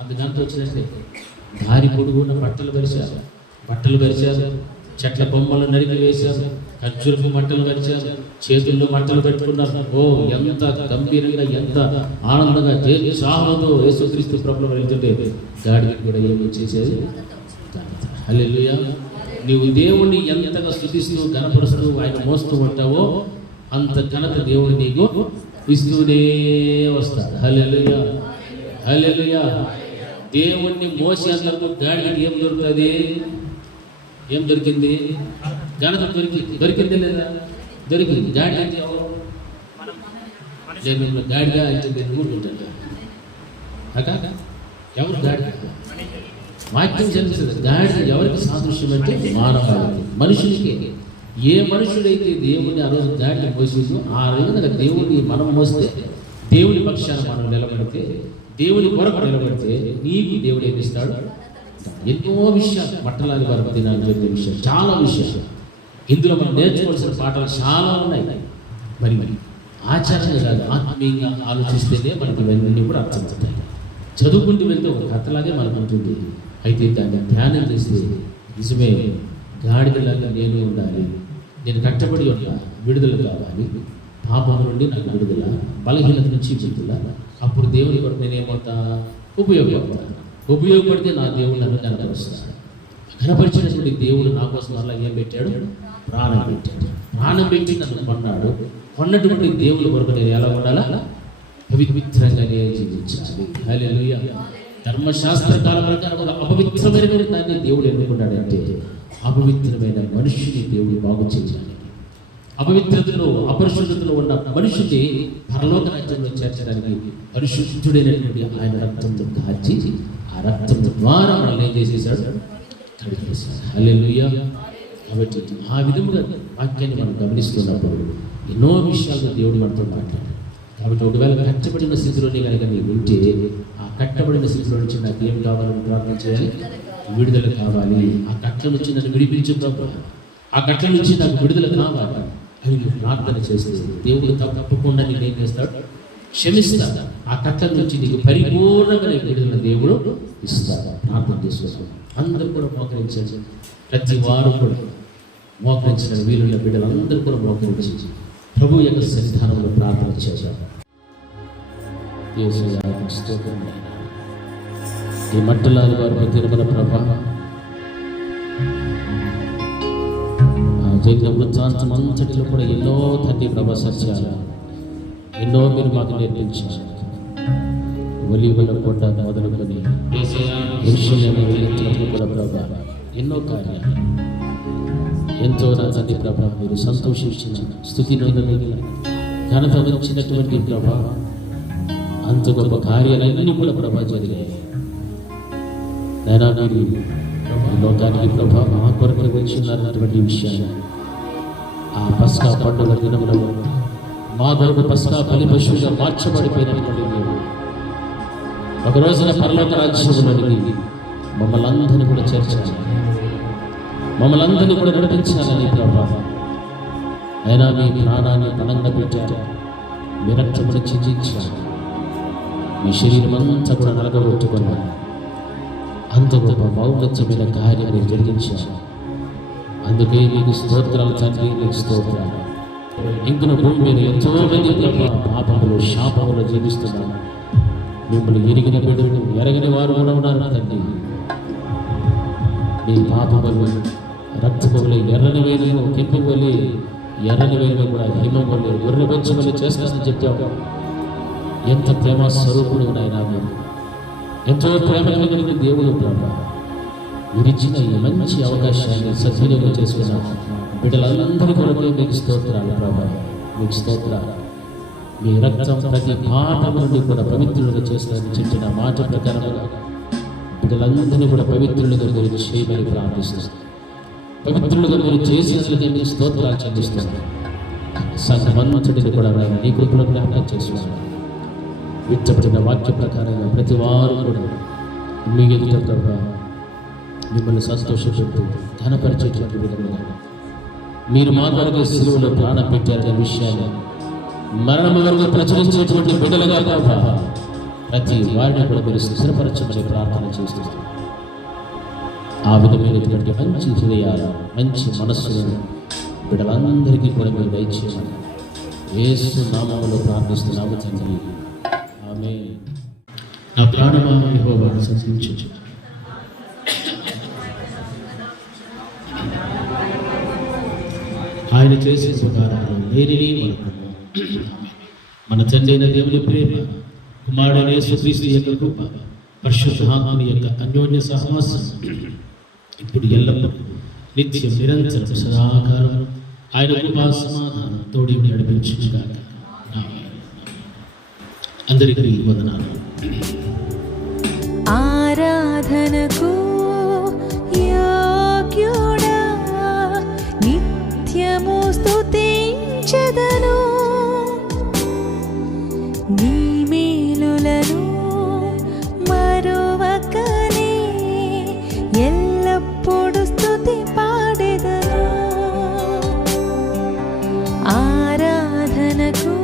అంత ఘనత వచ్చినట్లే. దారి పొడుగున బట్టలు పరిచారు, చెట్ల బొమ్మలు నరికి వేశారు, ఖర్జూరపు మంటలు పరిచారు, చేతుల్లో మంటలు పెట్టుకున్నారు. ఓ ఎంత గంభీరంగా, ఎంత ఆనందంగా జయోత్సాహంతో యేసుక్రీస్తు ప్రభువులు వెళ్తుంటే గాడికి కూడా ఏమి చేసేది? హల్లెలూయా. నీవు దేవుణ్ణి ఎంతగా స్తుతిస్తూ ఘనపరుస్తూ ఆయన మోస్తూ ఉంటావో అంత ఘనత దేవుడు నీకు ఇస్తూనే వస్తాడు. హల్లెలూయా, హల్లెలూయా. దేవుణ్ణి మోసేందుకు గాడికి ఏం దొరుకుతుంది? ఏం దొరికింది? ఘనత దొరికింది లేదా? దొరికింది. గాడి అంటే ఎవరు? నేను గాడిగా అంటే నేను ఊరుకుంటాను. ఎవరు గాడి? వాక్యం చదివిస్తుంది. గాడి ఎవరికి సాదృశ్యం అంటే మానవాళికి, మనుషులకి. ఏ మనుషుడైతే దేవుని ఆ రోజు గాడిని మోసిందో ఆ రోజున దేవుని మనం మోస్తే, దేవుని పక్షాన మనం నిలబడితే, దేవుని కొరకు నిలబడితే నీకు దేవుడు ఏమి ఇస్తాడు? ఎన్నో విషయాలు, మట్టలాది వరకు దినాలు జరిగే విషయాలు, చాలా విషయాలు. ఇందులో మనం నేర్చుకోవాల్సిన పాఠాలు చాలా ఉన్నాయి. మరి ఆచారంగా కాదు, ఆత్మీయంగా ఆలోచిస్తేనే మనకి ఇవన్నీ కూడా అర్థమవుతాయి. చదువుకుంటూ వెళ్తే ఒక కథలాగే మనకు ఉంటుంది. అయితే దాన్ని ధ్యానం చేస్తే నిజమే, గాడిదలాగా నేను ఉండాలి, నేను కట్టబడి ఉన్నా, విడుదల కావాలి, పాపం నుండి నాకు విడుదల, బలహీనత నుంచి విడుదల. అప్పుడు దేవుని కొరకు నేనేమవుతా? ఉపయోగపడితే నా దేవుడు నన్ను కనపరుస్తాడు. కనపరిచినటువంటి దేవుడు నా కోసం అలా ఏం పెట్టాడు? ప్రాణం పెట్టాడు. ప్రాణం పెట్టి నన్ను కొన్నాడు. కొన్నటువంటి దేవుని కొరకు నేను ఎలా ఉండాలా? పవిత్రంగానే జీవించాలి. హల్లెలూయా. ధర్మశాస్త్ర కాలం ప్రకారం అపవిత్రమైన దాన్ని దేవుడు ఎన్నుకున్నాడంటే అపవిత్రమైన మనుషుని దేవుడు బాగు చేయాలి. అపవిత్రతలో, అపరిశుద్ధతలో ఉన్న మనిషిని పరలోక రాజ్యంలో చేర్చడానికి పరిశుద్ధుడైనటువంటి ఆయన రక్తంతో కాచి, ఆ రక్తం ద్వారా మనల్ని ఏం చేసేసాడు? కడిగేశాడు. హల్లెలూయా. కాబట్టి ఆ విధముగా వాక్యాన్ని మనం గమనిస్తున్నప్పుడు ఎన్నో విషయాలు దేవుడు మనతో మాట్లాడాడు. కాబట్టి ఒకవేళ కట్టబడిన స్థితిలోనే కనుక నీవు ఉంటే, ఆ కట్టబడిన స్థితిలో నుంచి నాకు ఏం కావాలని ప్రార్థన చేయాలి? విడుదల కావాలి. ఆ కట్ల నుంచి నన్ను విడిపించు ప్రభు, ఆ కట్ల నుంచి నాకు విడుదల కావాలి అని నువ్వు ప్రార్థన చేస్తే దేవుడు తప్పకుండా నేను ఏం చేస్తాడు? క్షమిస్తాడు. ఆ కట్ల నుంచి నీకు పరిపూర్ణంగా విడుదల దేవుడు ఇస్తాడు. ప్రార్థన చేస్తున్నాం. అందరూ కూడా మోకరించాలి. ప్రతి వారు కూడా మోకరించిన వీలున్న బిడ్డలందరూ కూడా మోకరించి ప్రభు యొక్క సన్నిధానంలో ప్రార్థన చేశారు. ఈ మట్టలాది వారు తిరుమల ప్రభ జరిగిన వృత్తాంతం అంతటిలో కూడా ఎన్నో తండ్రి ప్రభ సత్యాలు ఎన్నో మీరు మాకు నేర్పించారు. ఒలివల కొండ మొదలుకొని విషయాన్ని వెళ్ళినప్పుడు కూడా ప్రభ ఎన్నో కార్యాలు ఎంతో నా తండ్రి ప్రభ మీరు సంతోషించిన స్థుతి నొందగలిగిన ఘనత వచ్చినటువంటి ప్రభ అంత గొప్ప కార్యాలన్నీ కూడా ప్రభ జరిగాయి. నైనా మీరు ఈ లోకానికి ప్రభ మా కొరకు వచ్చినటువంటి విషయాన్ని ఆ పస్కా పండుగ దినములలో మా కొరకు పస్కా బలి పశువుగా మార్చబడిపోయినటువంటి మీరు ఒక రోజున పరలోక రాజ్యములోనికి మమ్మల్ని అందరినీ కూడా చేర్చాలి, మమ్మల్ని అందరినీ కూడా నడిపించాలని ప్రభా అయినా మీ ప్రాణాన్ని పణంగా పెట్టారు, మీ రక్తమును చిందించారు, మీ శరీరం అంతా కూడా నలగొట్టుకున్నారు. అంత గొప్ప మౌనత్యమైన కార్యాలు జరిగించారు. అందుకే మీకు స్తోత్రాలు తండ్రి, మీకు స్తోత్రాలు. ఇంకను భూమి మీద ఎంతో మంది పాపములు శాపములు జీవిస్తున్నారు. మిమ్మల్ని ఎరిగిన బిడ్డలు, ఎరగని వారు కూడా ఉన్నారు తండ్రి. మీ పాపములు రక్తములు ఎర్రని వేలు, కెంపు వల్లి ఎర్రని వేలు కూడా హిమం వల్లి గొర్రె బొచ్చు వల్లి చేస్తానని చెప్పావు. ఎంత ప్రేమ స్వరూపుడు నాయనా, మీరు ఎంతో ప్రేమ కలిగిన దేవుడు ప్రభా. మీరిచ్చిన ఈ మంచి అవకాశాన్ని సద్వినియోగం చేసుకున్న బిడ్డలందరి కొరకు మీకు స్తోత్రాలు ప్రభా, మీకు స్తోత్రాలు. మీ రక్తం ప్రతి పాపం నుండి కూడా పవిత్రులుగా చేస్తారని చెప్పిన మాట ప్రకారంగా బిడ్డలందరినీ కూడా పవిత్రులుగా గురించి చేయమని ప్రార్థిస్తుంది. పవిత్రులుగా గురించి చేసినందుకే మీకు స్తోత్రాలు చెల్లిస్తుంది. సంఘమంతటిని కూడా నీ కృపలో జ్ఞాపకం చేస్తున్నాను. విత్తబడిన వాక్య ప్రకారంగా ప్రతి వారు కూడా మీ ఎదుట ప్రభా మిమ్మల్ని సంతోషపెడుతూ ఘనపరిచేటువంటి విధంగా మీరు మా కొరకు సిలువలో ప్రాణం పెట్టారనే విషయాన్ని మరణం వరకు ప్రచురించేటువంటి బిడ్డలుగా ప్రభా ప్రతి వారిని కూడా మీరు స్థిరపరచమని ప్రార్థన చేస్తున్నారు. ఆ విధమైనటువంటి మంచి హృదయాలు, మంచి మనస్సులను బిడ్డలందరికీ కూడా మీరు దయచేయమని యేసు నామములో ప్రార్థిస్తున్నాము తండ్రి, ఆమేన్. నా ప్రాణమా యెహోవాను స్తుతించుము. ఆయన చేసే ఉపకారాలు దేనిని మరొకము. మన తండ్రి అయిన దేవుని ప్రేమ, కుమారుడైన యేసుక్రీస్తు యొక్క కృప, పరిశుద్ధాత్మ యొక్క అన్యోన్య సహవాసం ఇప్పుడు ఎల్లప్పుడూ నిత్యం నిరంతరం సదాకాలం ఆయన కృపా సమాధానం తోడి నడిపించుగాక. అందరికీ వందనాలు. ఆరాధనకు యోగ్యుడా, నిత్యము స్తుతించెదను. నీ మేలులను మరువకనే ఎల్లప్పుడూ స్తుతి పాడెదను. ఆరాధనకు